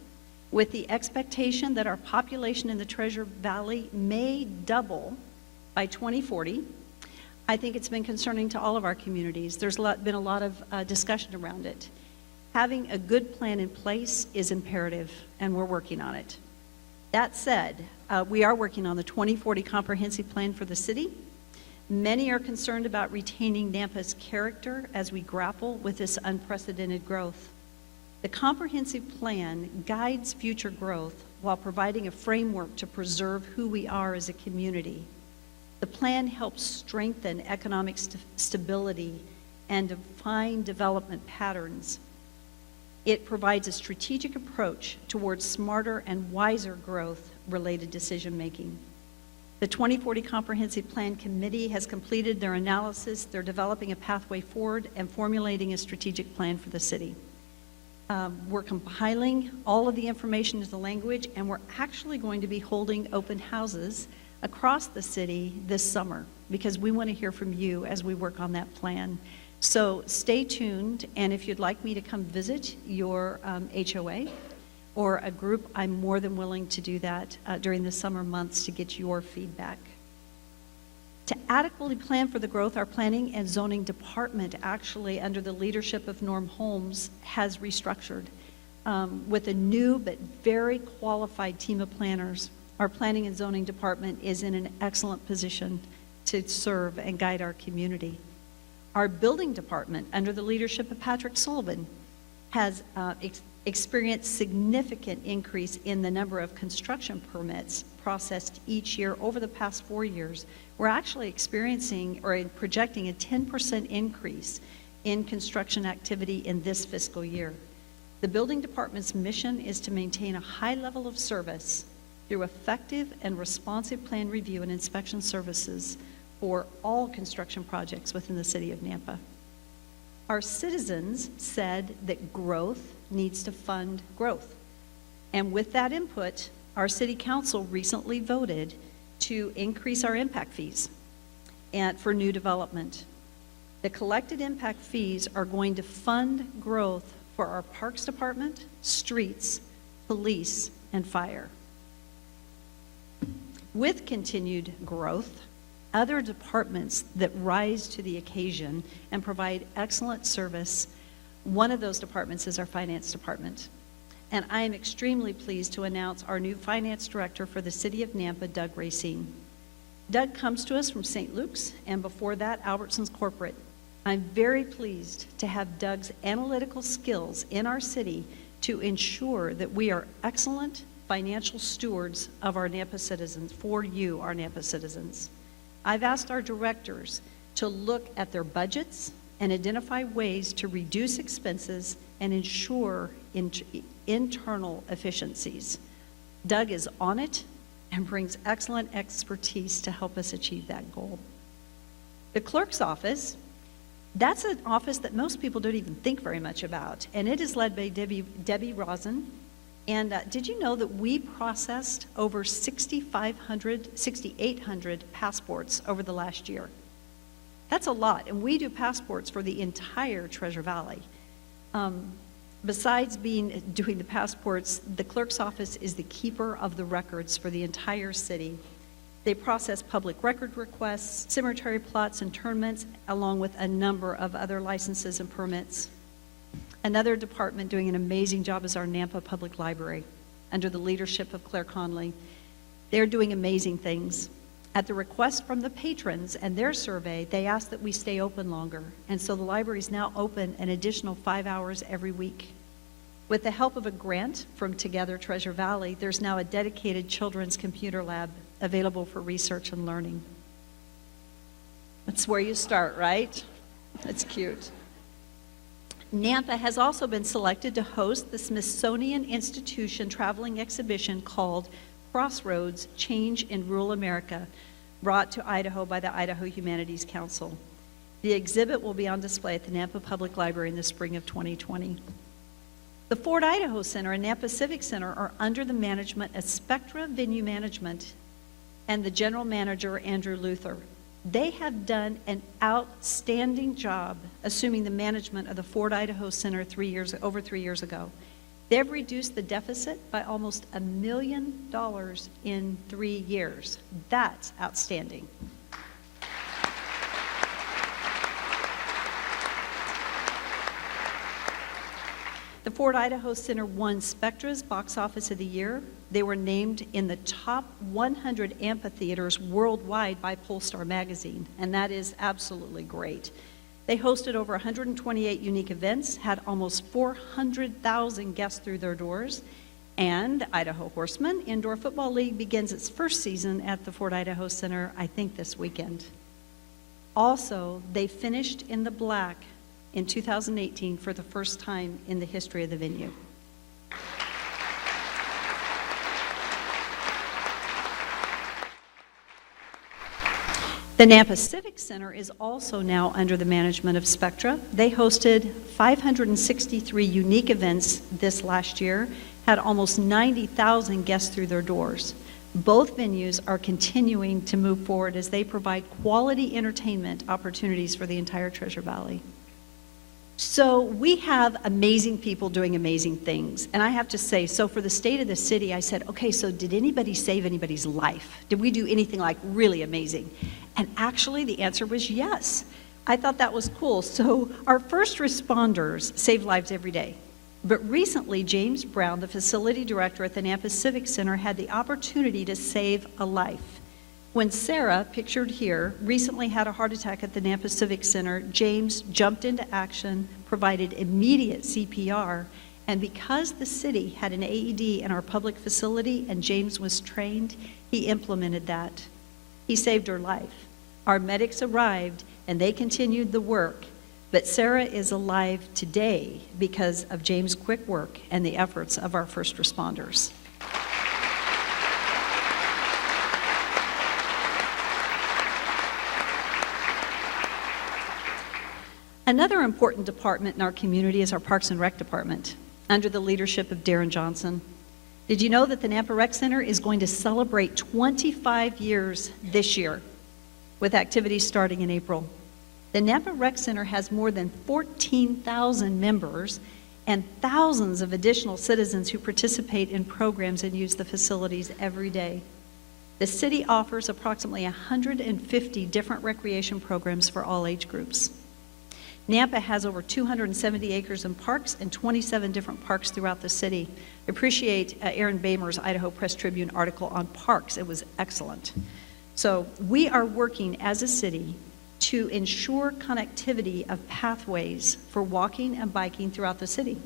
with the expectation that our population in the Treasure Valley may double by 2040. I think it's been concerning to all of our communities. There's been a lot of discussion around it. Having a good plan in place is imperative, and we're working on it. That said, we are working on the 2040 comprehensive plan for the city. Many are concerned about retaining Nampa's character as we grapple with this unprecedented growth. The comprehensive plan guides future growth while providing a framework to preserve who we are as a community. The plan helps strengthen economic stability and define development patterns. It provides a strategic approach towards smarter and wiser growth-related decision-making. The 2040 Comprehensive Plan Committee has completed their analysis. They're developing a pathway forward and formulating a strategic plan for the city. We're compiling all of the information into language, and we're actually going to be holding open houses across the city this summer, because we want to hear from you as we work on that plan. So stay tuned, and if you'd like me to come visit your HOA or a group, I'm more than willing to do that during the summer months to get your feedback. To adequately plan for the growth, our Planning and Zoning Department, actually under the leadership of Norm Holmes, has restructured with a new but very qualified team of planners. Our Planning and Zoning Department is in an excellent position to serve and guide our community. Our Building Department, under the leadership of Patrick Sullivan, has experienced significant increase in the number of construction permits processed each year over the past 4 years. We're actually experiencing or projecting a 10% increase in construction activity in this fiscal year. The Building Department's mission is to maintain a high level of service through effective and responsive plan review and inspection services for all construction projects within the city of Nampa. Our citizens said that growth needs to fund growth. And with that input, our city council recently voted to increase our impact fees and for new development. The collected impact fees are going to fund growth for our Parks Department, streets, police, and fire. With continued growth, other departments that rise to the occasion and provide excellent service, one of those departments is our finance department. And I am extremely pleased to announce our new finance director for the city of Nampa, Doug Racine. Doug comes to us from St. Luke's, and before that, Albertsons Corporate. I'm very pleased to have Doug's analytical skills in our city to ensure that we are excellent financial stewards of our Nampa citizens, for you, our Nampa citizens. I've asked our directors to look at their budgets and identify ways to reduce expenses and ensure internal efficiencies. Doug is on it and brings excellent expertise to help us achieve that goal. The clerk's office, that's an office that most people don't even think very much about, and it is led by Debbie Rosen. And did you know that we processed over 6,800 passports over the last year? That's a lot, and we do passports for the entire Treasure Valley. Besides doing the passports, the clerk's office is the keeper of the records for the entire city. They process public record requests, cemetery plots, interments, along with a number of other licenses and permits. Another department doing an amazing job is our Nampa Public Library, under the leadership of Claire Conley. They're doing amazing things. At the request from the patrons and their survey, they asked that we stay open longer, and so the library is now open an additional 5 hours every week. With the help of a grant from Together Treasure Valley, there's now a dedicated children's computer lab available for research and learning. That's where you start, right? That's cute. Nampa has also been selected to host the Smithsonian Institution traveling exhibition called Crossroads: Change in Rural America, brought to Idaho by the Idaho Humanities Council. The exhibit will be on display at the Nampa Public Library in the spring of 2020. The Ford Idaho Center and Nampa Civic Center are under the management of Spectra Venue Management and the general manager, Andrew Luther. They have done an outstanding job assuming the management of the Ford Idaho Center over 3 years ago. They've reduced the deficit by almost $1 million in 3 years. That's outstanding. The Ford Idaho Center won Spectra's Box Office of the Year. They were named in the top 100 amphitheaters worldwide by Polestar magazine, and that is absolutely great. They hosted over 128 unique events, had almost 400,000 guests through their doors, and Idaho Horsemen Indoor Football League begins its first season at the Ford Idaho Center, I think this weekend. Also, they finished in the black in 2018 for the first time in the history of the venue. The Nampa Civic Center is also now under the management of Spectra. They hosted 563 unique events this last year, had almost 90,000 guests through their doors. Both venues are continuing to move forward as they provide quality entertainment opportunities for the entire Treasure Valley. So we have amazing people doing amazing things. And I have to say, so for the state of the city, I said, okay, so did anybody save anybody's life? Did we do anything like really amazing? And actually the answer was yes. I thought that was cool. So our first responders save lives every day. But recently, James Brown, the facility director at the Nampa Civic Center, had the opportunity to save a life. When Sarah, pictured here, recently had a heart attack at the Nampa Civic Center, James jumped into action, provided immediate CPR, and because the city had an AED in our public facility and James was trained, he implemented that. He saved her life. Our medics arrived and they continued the work, but Sarah is alive today because of James' quick work and the efforts of our first responders. Another important department in our community is our Parks and Rec department, under the leadership of Darren Johnson. Did you know that the Nampa Rec Center is going to celebrate 25 years this year with activities starting in April? The Nampa Rec Center has more than 14,000 members and thousands of additional citizens who participate in programs and use the facilities every day. The city offers approximately 150 different recreation programs for all age groups. Nampa has over 270 acres in parks and 27 different parks throughout the city. I appreciate Aaron Bamer's Idaho Press Tribune article on parks. It was excellent. So we are working as a city to ensure connectivity of pathways for walking and biking throughout the city.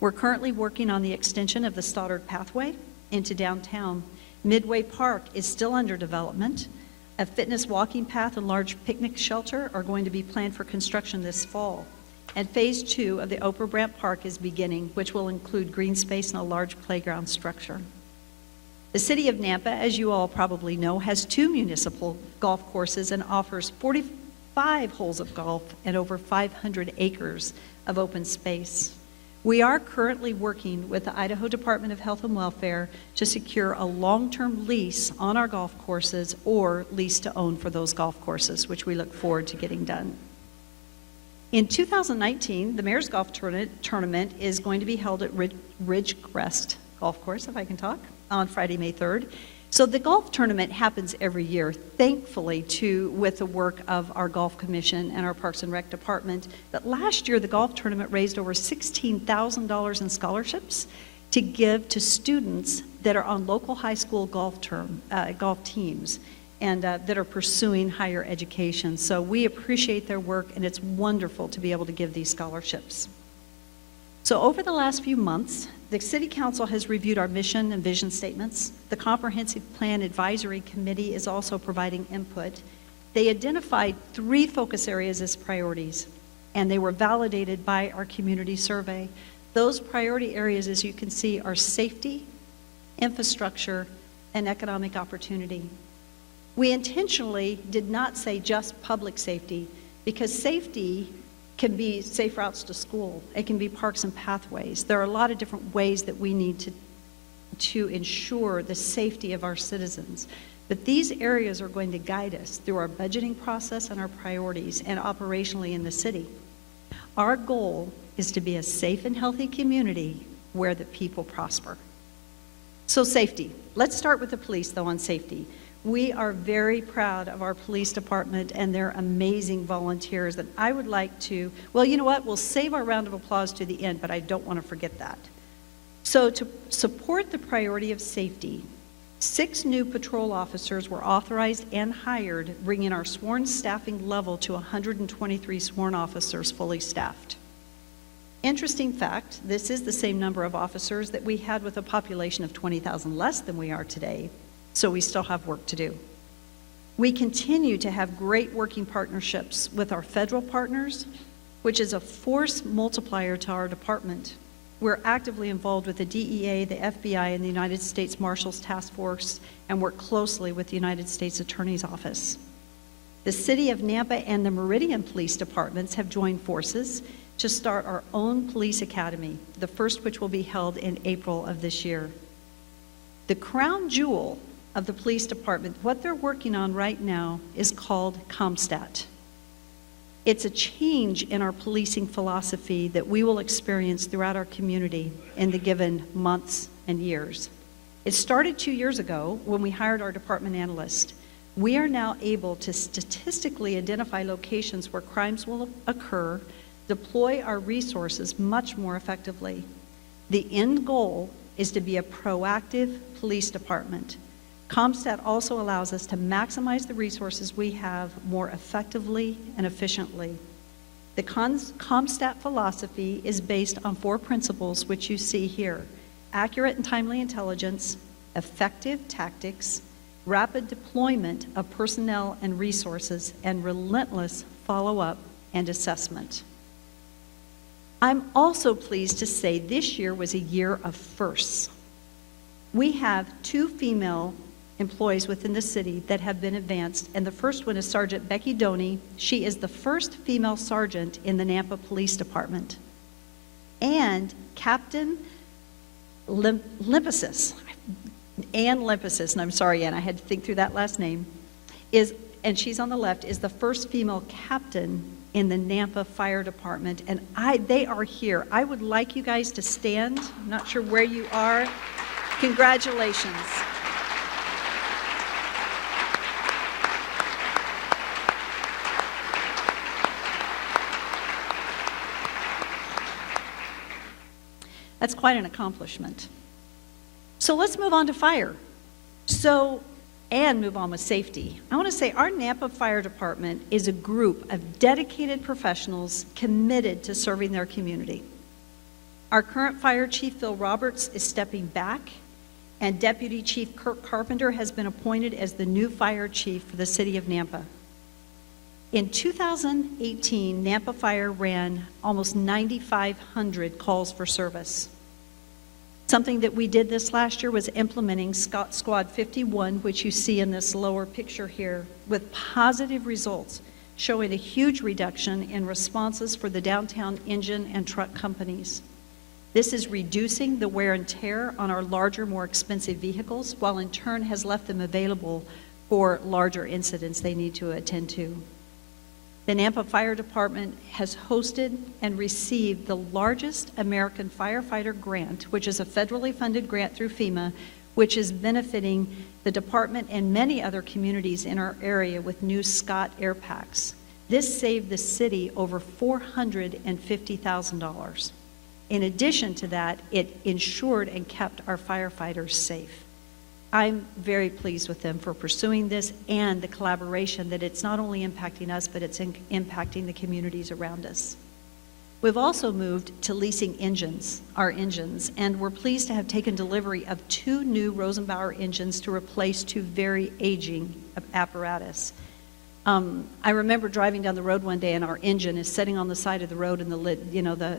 We're currently working on the extension of the Stoddard Pathway into downtown. Midway Park is still under development. A fitness walking path and large picnic shelter are going to be planned for construction this fall. And phase 2 of the Oprah Brandt Park is beginning, which will include green space and a large playground structure. The city of Nampa, as you all probably know, has 2 municipal golf courses and offers 45 holes of golf and over 500 acres of open space. We are currently working with the Idaho Department of Health and Welfare to secure a long-term lease on our golf courses or lease to own for those golf courses, which we look forward to getting done. In 2019, the Mayor's Golf Tournament is going to be held at Ridgecrest Golf Course, if I can talk, on Friday, May 3rd. So the golf tournament happens every year, thankfully, with the work of our Golf Commission and our Parks and Rec Department. But last year, the golf tournament raised over $16,000 in scholarships to give to students that are on local high school golf teams and that are pursuing higher education. So we appreciate their work, and it's wonderful to be able to give these scholarships. So over the last few months, the City Council has reviewed our mission and vision statements. The Comprehensive Plan Advisory Committee is also providing input. They identified 3 focus areas as priorities, and they were validated by our community survey. Those priority areas, as you can see, are safety, infrastructure, and economic opportunity. We intentionally did not say just public safety, because safety can be safe routes to school. It can be parks and pathways. There are a lot of different ways that we need to ensure the safety of our citizens. But these areas are going to guide us through our budgeting process and our priorities and operationally in the city. Our goal is to be a safe and healthy community where the people prosper. So safety. Let's start with the police, though, on safety. We are very proud of our police department and their amazing volunteers. And I would like to, well, you know what? We'll save our round of applause to the end, but I don't want to forget that. So to support the priority of safety, 6 new patrol officers were authorized and hired, bringing our sworn staffing level to 123 sworn officers fully staffed. Interesting fact, this is the same number of officers that we had with a population of 20,000 less than we are today. So we still have work to do. We continue to have great working partnerships with our federal partners, which is a force multiplier to our department. We're actively involved with the DEA, the FBI, and the United States Marshals Task Force, and work closely with the United States Attorney's Office. The City of Nampa and the Meridian Police Departments have joined forces to start our own police academy, the first which will be held in April of this year. The crown jewel of the police department, what they're working on right now is called CompStat. It's a change in our policing philosophy that we will experience throughout our community in the given months and years. It started 2 years ago when we hired our department analyst. We are now able to statistically identify locations where crimes will occur, deploy our resources much more effectively. The end goal is to be a proactive police department. CompStat also allows us to maximize the resources we have more effectively and efficiently. The CompStat philosophy is based on 4 principles, which you see here: accurate and timely intelligence, effective tactics, rapid deployment of personnel and resources, and relentless follow-up and assessment. I'm also pleased to say this year was a year of firsts. We have 2 female employees within the city that have been advanced, and the first one is Sergeant Becky Doney. She is the first female sergeant in the Nampa Police Department. And Captain Limpesis, Ann Limpesis, and I'm sorry, Ann, I had to think through that last name, and she's on the left, is the first female captain in the Nampa Fire Department, and they are here. I would like you guys to stand. I'm not sure where you are. Congratulations. That's quite an accomplishment. So let's move on to fire. And move on with safety. I want to say our Nampa Fire Department is a group of dedicated professionals committed to serving their community. Our current Fire Chief, Phil Roberts, is stepping back, and Deputy Chief Kirk Carpenter has been appointed as the new Fire Chief for the City of Nampa. In 2018, Nampa Fire ran almost 9,500 calls for service. Something that we did this last year was implementing Squad 51, which you see in this lower picture here, with positive results, showing a huge reduction in responses for the downtown engine and truck companies. This is reducing the wear and tear on our larger, more expensive vehicles, while in turn has left them available for larger incidents they need to attend to. The Nampa Fire Department has hosted and received the largest American Firefighter Grant, which is a federally funded grant through FEMA, which is benefiting the department and many other communities in our area with new Scott air packs. This saved the city over $450,000. In addition to that, it ensured and kept our firefighters safe. I'm very pleased with them for pursuing this and the collaboration that it's not only impacting us, but it's impacting the communities around us. We've also moved to leasing engines, our engines, and we're pleased to have taken delivery of 2 new Rosenbauer engines to replace 2 very aging apparatus. I remember driving down the road one day and our engine is sitting on the side of the road and the lid,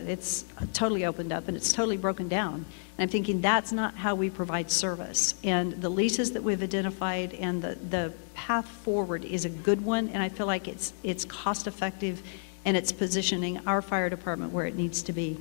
it's totally opened up and it's totally broken down. And I'm thinking that's not how we provide service. And the leases that we've identified and the path forward is a good one, and I feel like it's cost effective and it's positioning our fire department where it needs to be.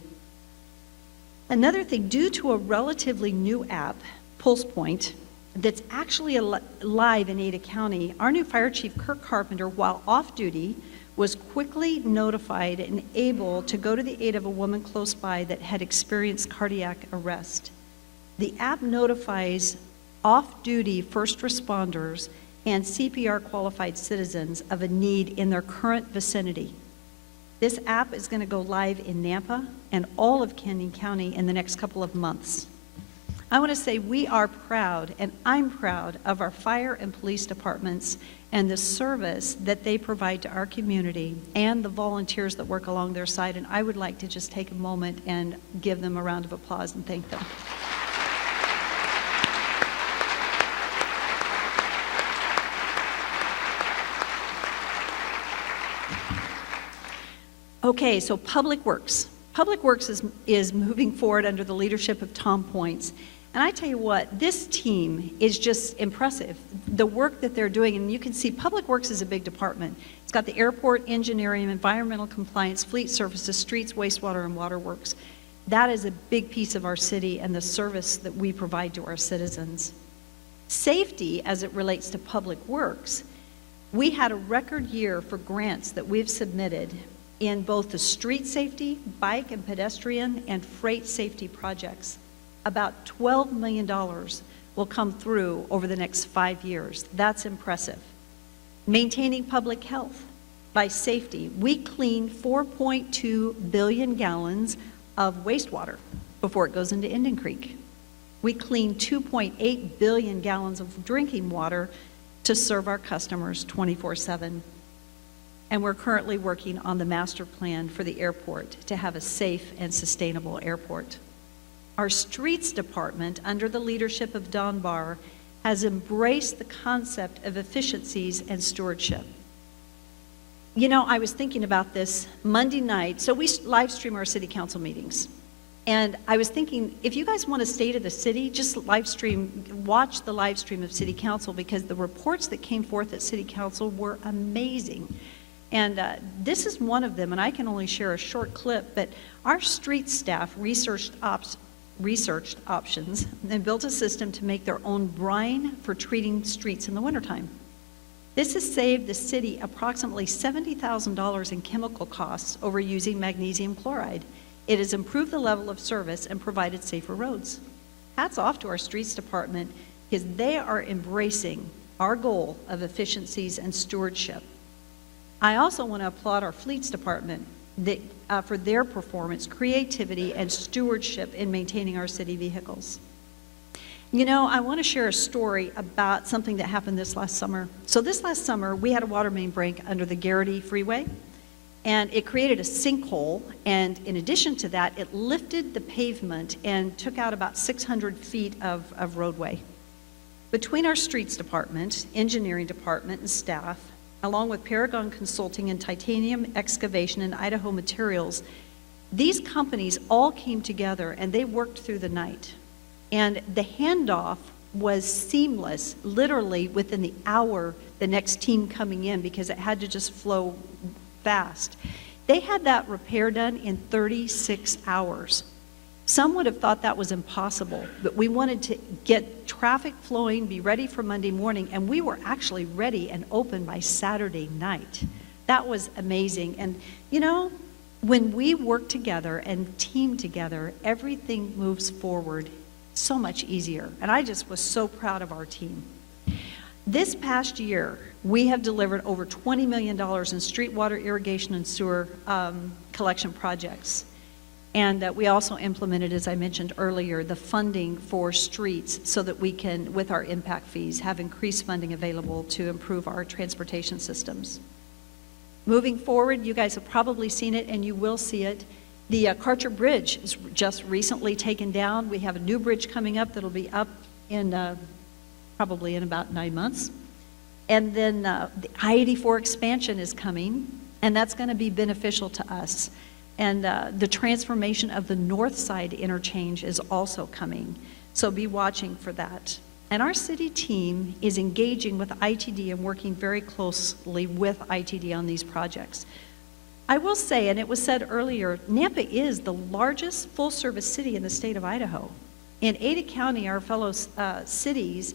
Another thing, due to a relatively new app, Pulse Point, that's actually live in Ada County, our new Fire Chief, Kirk Carpenter, while off duty, was quickly notified and able to go to the aid of a woman close by that had experienced cardiac arrest. The app notifies off-duty first responders and CPR qualified citizens of a need in their current vicinity. This app is going to go live in Nampa and all of Canyon County in the next couple of months. I want to say we are proud, and I'm proud of our fire and police departments and the service that they provide to our community and the volunteers that work along their side. And I would like to just take a moment and give them a round of applause and thank them. Okay, so Public Works. Public Works is moving forward under the leadership of Tom Points. And I tell you what, this team is just impressive. The work that they're doing, and you can see Public Works is a big department. It's got the airport, engineering, environmental compliance, fleet services, streets, wastewater, and waterworks. That is a big piece of our city and the service that we provide to our citizens. Safety, as it relates to Public Works, we had a record year for grants that we've submitted in both the street safety, bike and pedestrian, and freight safety projects. About $12 million will come through over the next 5 years. That's impressive. Maintaining public health by safety. We clean 4.2 billion gallons of wastewater before it goes into Indian Creek. We clean 2.8 billion gallons of drinking water to serve our customers 24/7. And we're currently working on the master plan for the airport to have a safe and sustainable airport. Our streets department, under the leadership of Don Barr, has embraced the concept of efficiencies and stewardship. You know, I was thinking about this Monday night. So we live stream our city council meetings. And I was thinking, if you guys want a state of the city, just live stream, watch the live stream of city council, because the reports that came forth at city council were amazing. And this is one of them, and I can only share a short clip, but our street staff researched researched options and built a system to make their own brine for treating streets in the wintertime. This has saved the city approximately $70,000 in chemical costs over using magnesium chloride. It has improved the level of service and provided safer roads. Hats off to our streets department because they are embracing our goal of efficiencies and stewardship. I also want to applaud our fleets department for their performance, creativity, and stewardship in maintaining our city vehicles. You know, I want to share a story about something that happened this last summer. So this last summer, we had a water main break under the Garrity Freeway, and it created a sinkhole, and in addition to that, it lifted the pavement and took out about 600 feet of roadway. Between our streets department, engineering department, and staff, along with Paragon Consulting and Titanium Excavation and Idaho Materials, these companies all came together and they worked through the night. And the handoff was seamless, literally within the hour, the next team coming in, because it had to just flow fast. They had that repair done in 36 hours. Some would have thought that was impossible, but we wanted to get traffic flowing, be ready for Monday morning, and we were actually ready and open by Saturday night. That was amazing. And you know, when we work together and team together, everything moves forward so much easier. And I just was so proud of our team. This past year, we have delivered over $20 million in street water irrigation and sewer collection projects. And we also implemented, as I mentioned earlier, the funding for streets so that we can, with our impact fees, have increased funding available to improve our transportation systems. Moving forward, you guys have probably seen it and you will see it. The Karcher Bridge is just recently taken down. We have a new bridge coming up that'll be up in probably in about 9 months. And then the I-84 expansion is coming, and that's going to be beneficial to us. And the transformation of the north side interchange is also coming. So be watching for that. And our city team is engaging with ITD and working very closely with ITD on these projects. I will say, and it was said earlier, Nampa is the largest full-service city in the state of Idaho. In Ada County, our fellow cities,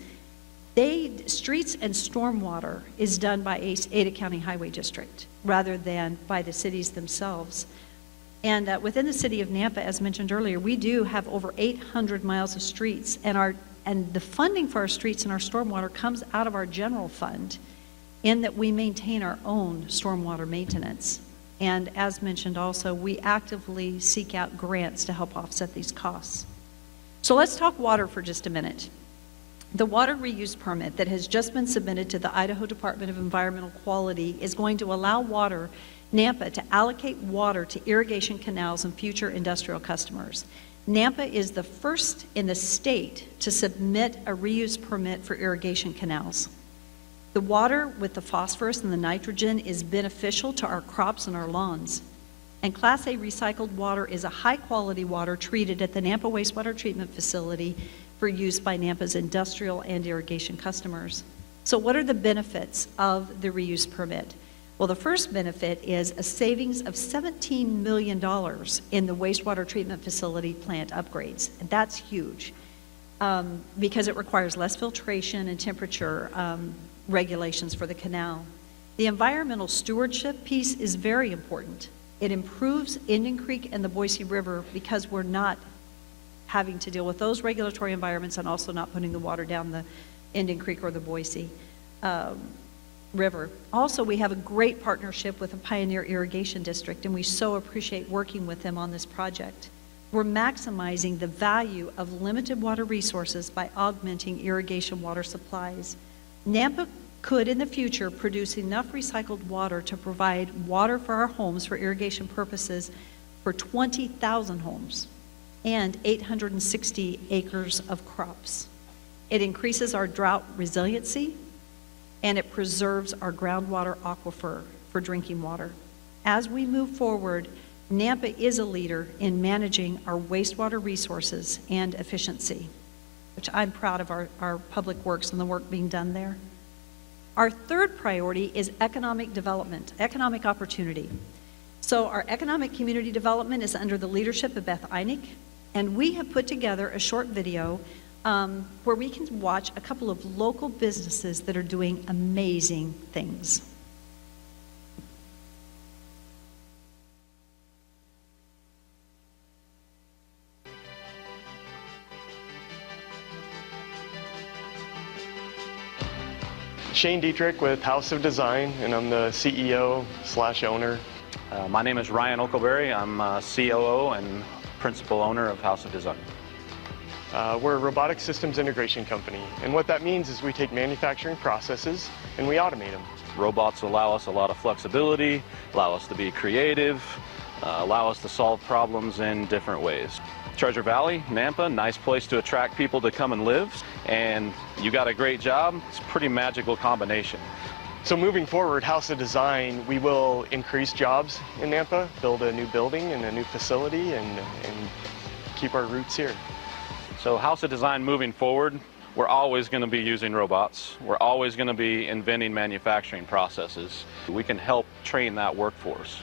streets and stormwater is done by Ada County Highway District rather than by the cities themselves. And within the city of Nampa, as mentioned earlier, we do have over 800 miles of streets, and the funding for our streets and our stormwater comes out of our general fund in that we maintain our own stormwater maintenance. And as mentioned also, we actively seek out grants to help offset these costs. So let's talk water for just a minute. The water reuse permit that has just been submitted to the Idaho Department of Environmental Quality is going to allow Nampa to allocate water to irrigation canals and future industrial customers. Nampa is the first in the state to submit a reuse permit for irrigation canals. The water with the phosphorus and the nitrogen is beneficial to our crops and our lawns. And Class A recycled water is a high-quality water treated at the Nampa Wastewater Treatment Facility for use by Nampa's industrial and irrigation customers. So what are the benefits of the reuse permit? Well, the first benefit is a savings of $17 million in the wastewater treatment facility plant upgrades. And that's huge because it requires less filtration and temperature regulations for the canal. The environmental stewardship piece is very important. It improves Indian Creek and the Boise River because we're not having to deal with those regulatory environments and also not putting the water down the Indian Creek or the Boise River. Also, we have a great partnership with the Pioneer Irrigation District, and we so appreciate working with them on this project. We're maximizing the value of limited water resources by augmenting irrigation water supplies. Nampa could, in the future, produce enough recycled water to provide water for our homes for irrigation purposes for 20,000 homes and 860 acres of crops. It increases our drought resiliency, and it preserves our groundwater aquifer for drinking water. As we move forward, Nampa is a leader in managing our wastewater resources and efficiency, which I'm proud of our public works and the work being done there. Our third priority is economic development, economic opportunity. So our economic community development is under the leadership of Beth Einig. And we have put together a short video where we can watch a couple of local businesses that are doing amazing things. Shane Dietrich with House of Design, and I'm the CEO/owner. My name is Ryan Oakleberry. I'm COO and principal owner of House of Design. We're a robotic systems integration company, and what that means is we take manufacturing processes and we automate them. Robots allow us a lot of flexibility, allow us to be creative, allow us to solve problems in different ways. Treasure Valley, Nampa, nice place to attract people to come and live, and you got a great job. It's a pretty magical combination. So moving forward, House of Design, we will increase jobs in Nampa, build a new building and a new facility, and keep our roots here. So House of Design moving forward, we're always going to be using robots. We're always going to be inventing manufacturing processes. We can help train that workforce.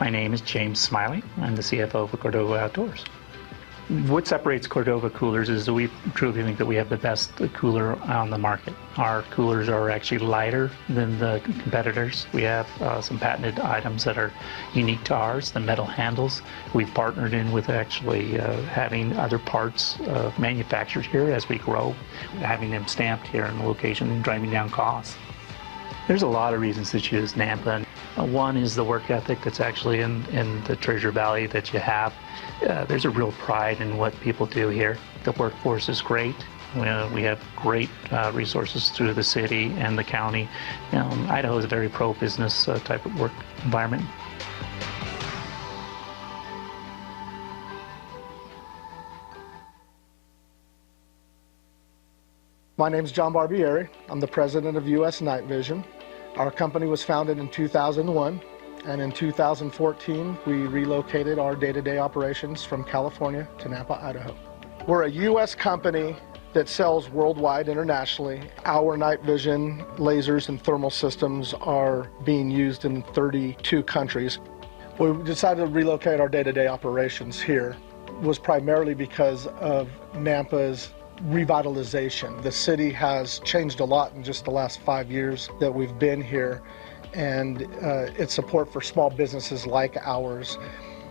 My name is James Smiley. I'm the CFO for Cordova Outdoors. What separates Cordova coolers is that we truly think that we have the best cooler on the market. Our coolers are actually lighter than the competitors. We have some patented items that are unique to ours, the metal handles. We've partnered in with actually having other parts manufactured here as we grow, having them stamped here in the location and driving down costs. There's a lot of reasons to choose Nampa. One is the work ethic that's actually in the Treasure Valley that you have. There's a real pride in what people do here. The workforce is great. We have great resources through the city and the county. Idaho is a very pro-business type of work environment. My name is John Barbieri. I'm the president of US Night Vision. Our company was founded in 2001, and in 2014 we relocated our day-to-day operations from California to Nampa, Idaho. We're a US company that sells worldwide, internationally. Our night vision lasers and thermal systems are being used in 32 countries. We decided to relocate our day-to-day operations here. It was primarily because of Nampa's revitalization. The city has changed a lot in just the last 5 years that we've been here, and its support for small businesses like ours.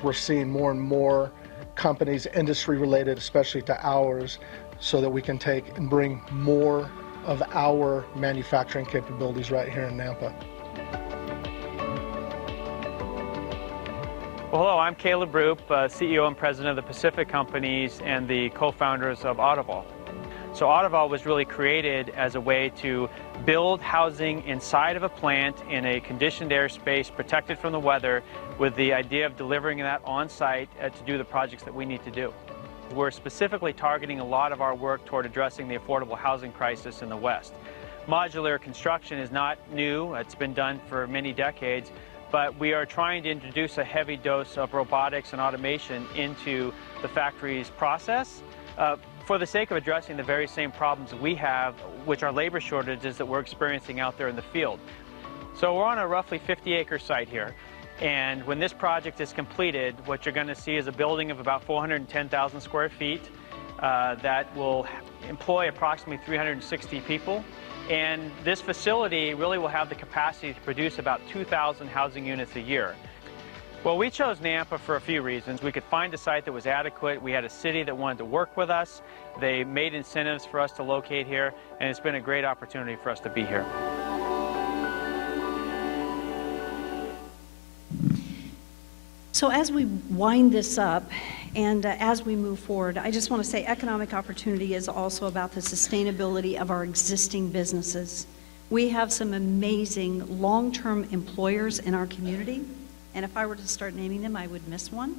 We're seeing more and more companies, industry related, especially to ours, so that we can take and bring more of our manufacturing capabilities right here in Nampa. Well, hello, I'm Caleb Roop, CEO and President of the Pacific Companies and the co-founders of Autovol. So Autovol was really created as a way to build housing inside of a plant in a conditioned airspace protected from the weather, with the idea of delivering that on-site to do the projects that we need to do. We're specifically targeting a lot of our work toward addressing the affordable housing crisis in the West. Modular construction is not new, it's been done for many decades, but we are trying to introduce a heavy dose of robotics and automation into the factory's process for the sake of addressing the very same problems that we have, which are labor shortages that we're experiencing out there in the field. So we're on a roughly 50-acre site here, and when this project is completed, what you're going to see is a building of about 410,000 square feet that will employ approximately 360 people. And this facility really will have the capacity to produce about 2,000 housing units a year. Well, we chose Nampa for a few reasons. We could find a site that was adequate. We had a city that wanted to work with us. They made incentives for us to locate here, and it's been a great opportunity for us to be here. So as we wind this up and as we move forward, I just want to say economic opportunity is also about the sustainability of our existing businesses. We have some amazing long-term employers in our community, and if I were to start naming them, I would miss one.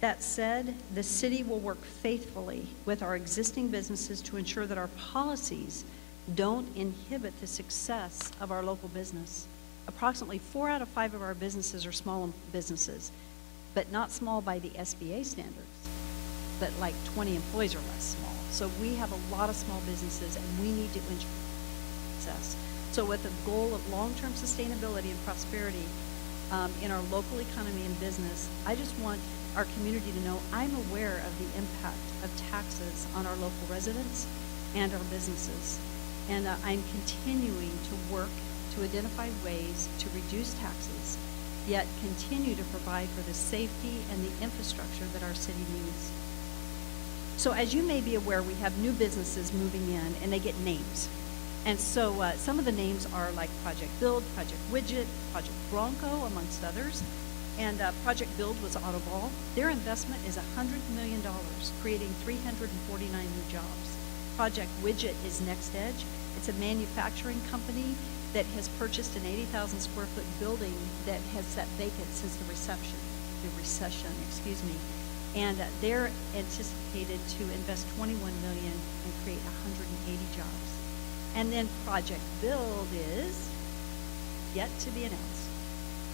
That said, the city will work faithfully with our existing businesses to ensure that our policies don't inhibit the success of our local business. Approximately 4 out of 5 of our businesses are small businesses, but not small by the SBA standards, but like 20 employees or less small. So we have a lot of small businesses, and we need to ensure success. So with the goal of long-term sustainability and prosperity, in our local economy and business, I just want our community to know I'm aware of the impact of taxes on our local residents and our businesses. And I'm continuing to work to identify ways to reduce taxes, yet continue to provide for the safety and the infrastructure that our city needs. So as you may be aware, we have new businesses moving in and they get names. And so some of the names are like Project Build, Project Widget, Project Bronco, amongst others. And Project Build was Autoball. Their investment is $100 million, creating 349 new jobs. Project Widget is NextEdge. It's a manufacturing company that has purchased an 80,000 square foot building that has sat vacant since the recession, and they're anticipated to invest $21 million and create 180 jobs. And then Project Build is yet to be announced.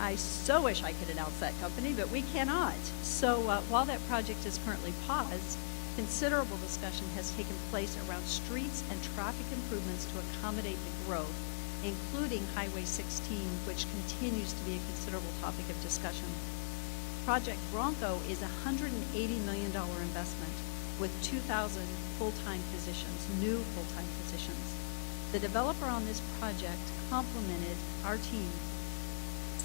I so wish I could announce that company, but we cannot. So while that project is currently paused, considerable discussion has taken place around streets and traffic improvements to accommodate the growth, including Highway 16, which continues to be a considerable topic of discussion. Project Bronco is a $180 million investment with 2,000 full-time positions, new full-time positions. The developer on this project complimented our team,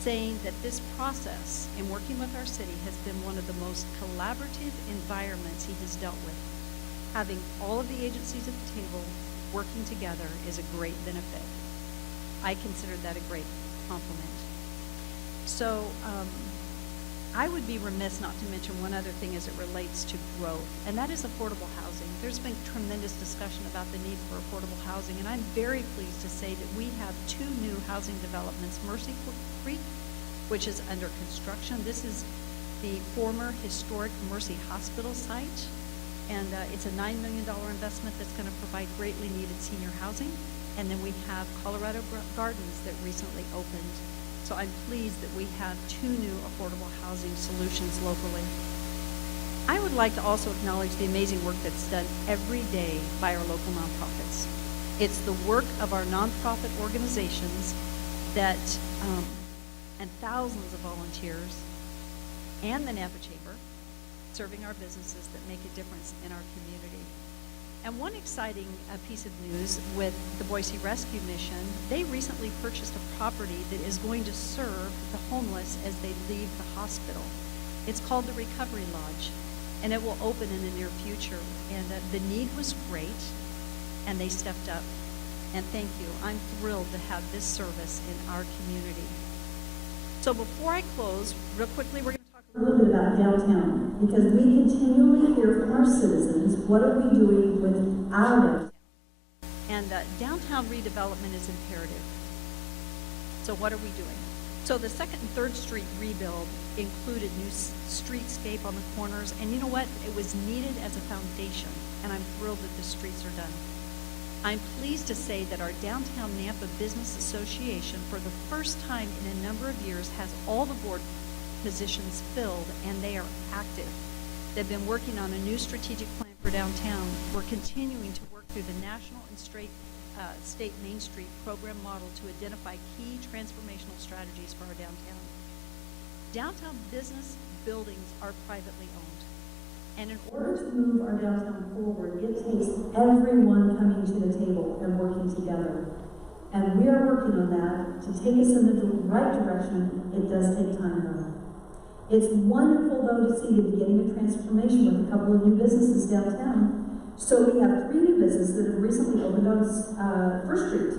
saying that this process in working with our city has been one of the most collaborative environments he has dealt with. Having all of the agencies at the table working together is a great benefit. I consider that a great compliment. So I would be remiss not to mention one other thing as it relates to growth, and that is affordable housing. There's been tremendous discussion about the need for affordable housing, and I'm very pleased to say that we have 2 new housing developments, Mercy Creek, which is under construction. This is the former historic Mercy Hospital site, and it's a $9 million investment that's going to provide greatly needed senior housing. And then we have Colorado Gardens that recently opened. So I'm pleased that we have 2 new affordable housing solutions locally. I would like to also acknowledge the amazing work that's done every day by our local nonprofits. It's the work of our nonprofit organizations that, and thousands of volunteers, and the Napa Chamber, serving our businesses that make a difference in our community. And one exciting piece of news with the Boise Rescue Mission, they recently purchased a property that is going to serve the homeless as they leave the hospital. It's called the Recovery Lodge, and it will open in the near future. And the need was great, and they stepped up. And thank you. I'm thrilled to have this service in our community. So before I close, real quickly, we're going to talk a little bit about downtown, because we continually hear from our citizens, what are we doing with our downtown? And downtown redevelopment is imperative. So what are we doing? So the 2nd and 3rd Street rebuild included new streetscape on the corners, and you know what? It was needed as a foundation, and I'm thrilled that the streets are done. I'm pleased to say that our Downtown Nampa Business Association, for the first time in a number of years, has all the board positions filled, and they are active. They've been working on a new strategic plan for downtown. We're continuing to work through the national and state Main Street program model to identify key transformational strategies for our downtown. Downtown business buildings are privately owned. And in order to move our downtown forward, it takes everyone coming to the table and working together. And we are working on that to take us in the right direction. It does take time, though. It's wonderful, though, to see the beginning of transformation with a couple of new businesses downtown. So we have 3 new businesses that have recently opened on 1st Street.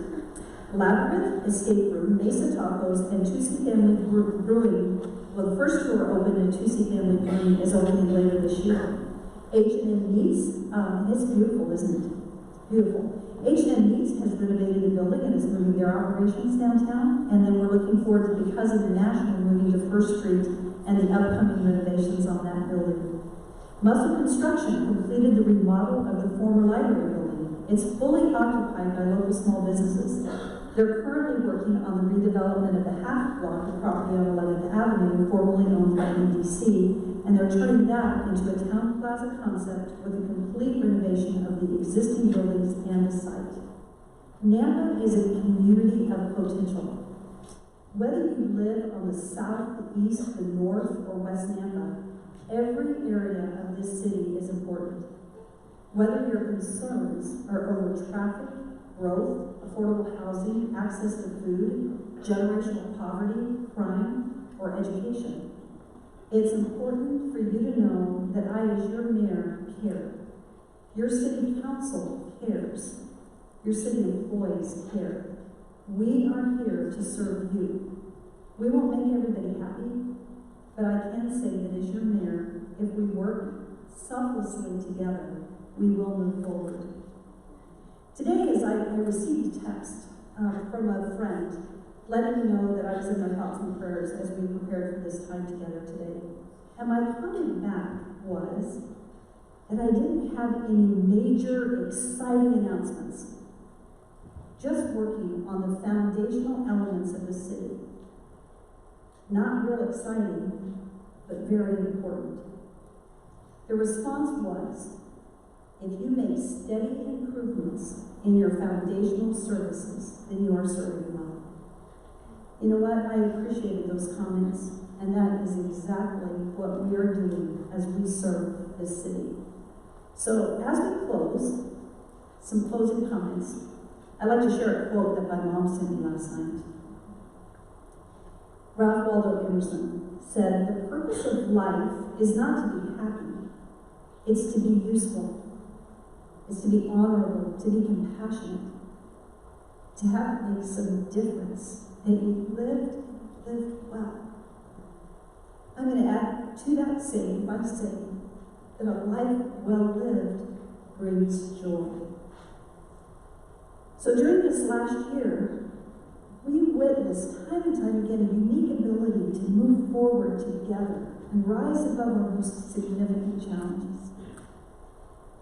Labyrinth Escape Room, Mesa Tacos, and 2C Family Brewing. Well, the first store opened and 2C Family Brewing is opening later this year. H&M Meats, it's beautiful, isn't it? Beautiful. H&M Meats has renovated the building and is moving their operations downtown. And then we're looking forward to, because of the National, moving to 1st Street and the upcoming renovations on that building. Muscle Construction completed the remodel of the former library building. It's fully occupied by local small businesses. They're currently working on the redevelopment of the half block of property on 11th Avenue, formerly owned by EDC, and they're turning that into a town plaza concept with a complete renovation of the existing buildings and the site. Nampa is a community of potential. Whether you live on the south, the east, the north, or West Nampa, every area of this city is important. Whether your concerns are over traffic, growth, affordable housing, access to food, generational poverty, crime, or education, it's important for you to know that I, as your mayor, care. Your city council cares. Your city employees care. We are here to serve you. We won't make everybody happy, but I can say that as your mayor, if we work selflessly together, we will move forward. Today, as I received a text from a friend letting me know that I was in their thoughts and prayers as we prepared for this time together today. And my comment back was that I didn't have any major, exciting announcements, just working on the foundational elements of the city. Not real exciting, but very important. The response was, if you make steady improvements in your foundational services, then you are serving well. You know what? I appreciated those comments, and that is exactly what we are doing as we serve this city. So as we close, some closing comments. I'd like to share a quote that my mom sent me last night. Ralph Waldo Emerson said, "The purpose of life is not to be happy, it's to be useful. It's to be honorable, to be compassionate, to have make some difference, that you lived well." I'm going to add to that saying by saying that a life well lived brings joy. So during this last year, we witnessed time and time again a unique ability to move forward together and rise above our most significant challenges.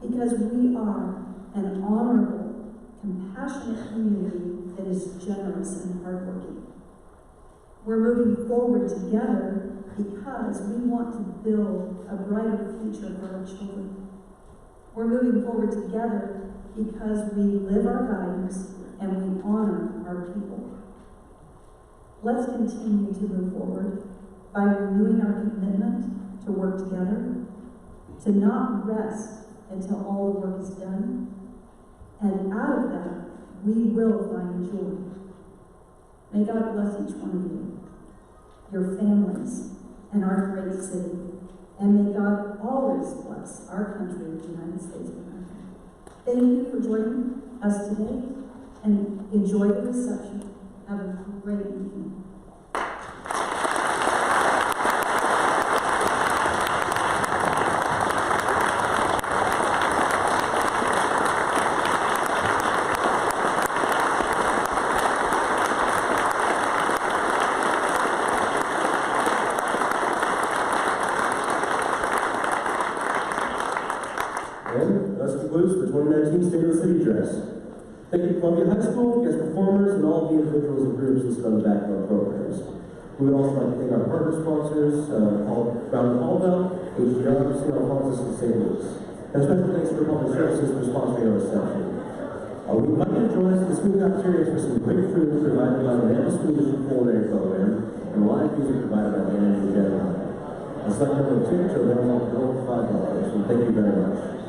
Because we are an honorable, compassionate community that is generous and hardworking. We're moving forward together because we want to build a brighter future for our children. We're moving forward together because we live our values and we honor our people. Let's continue to move forward by renewing our commitment to work together, to not rest until all the work is done, and out of that, we will find joy. May God bless each one of you, your families, and our great city, and may God always bless our country, the United States of America. Thank you for joining us today, and enjoy the reception. Have a great evening. And thus concludes the 2019 State of the City Address. Thank you, Columbia High School, guest performers, and all of the individuals and groups listed on the back of our programs. We would also like to thank our partner sponsors, Brown & Hallbell, HDR, St. Alphonsus, and St. Louis. And special thanks to Public Services for sponsoring our reception. We would like you to join us in the school cafeteria for some great food provided by the Nampa School District Culinary Program and live music provided by the Anna General. I'd like to tickets are available for $5, and thank you very much.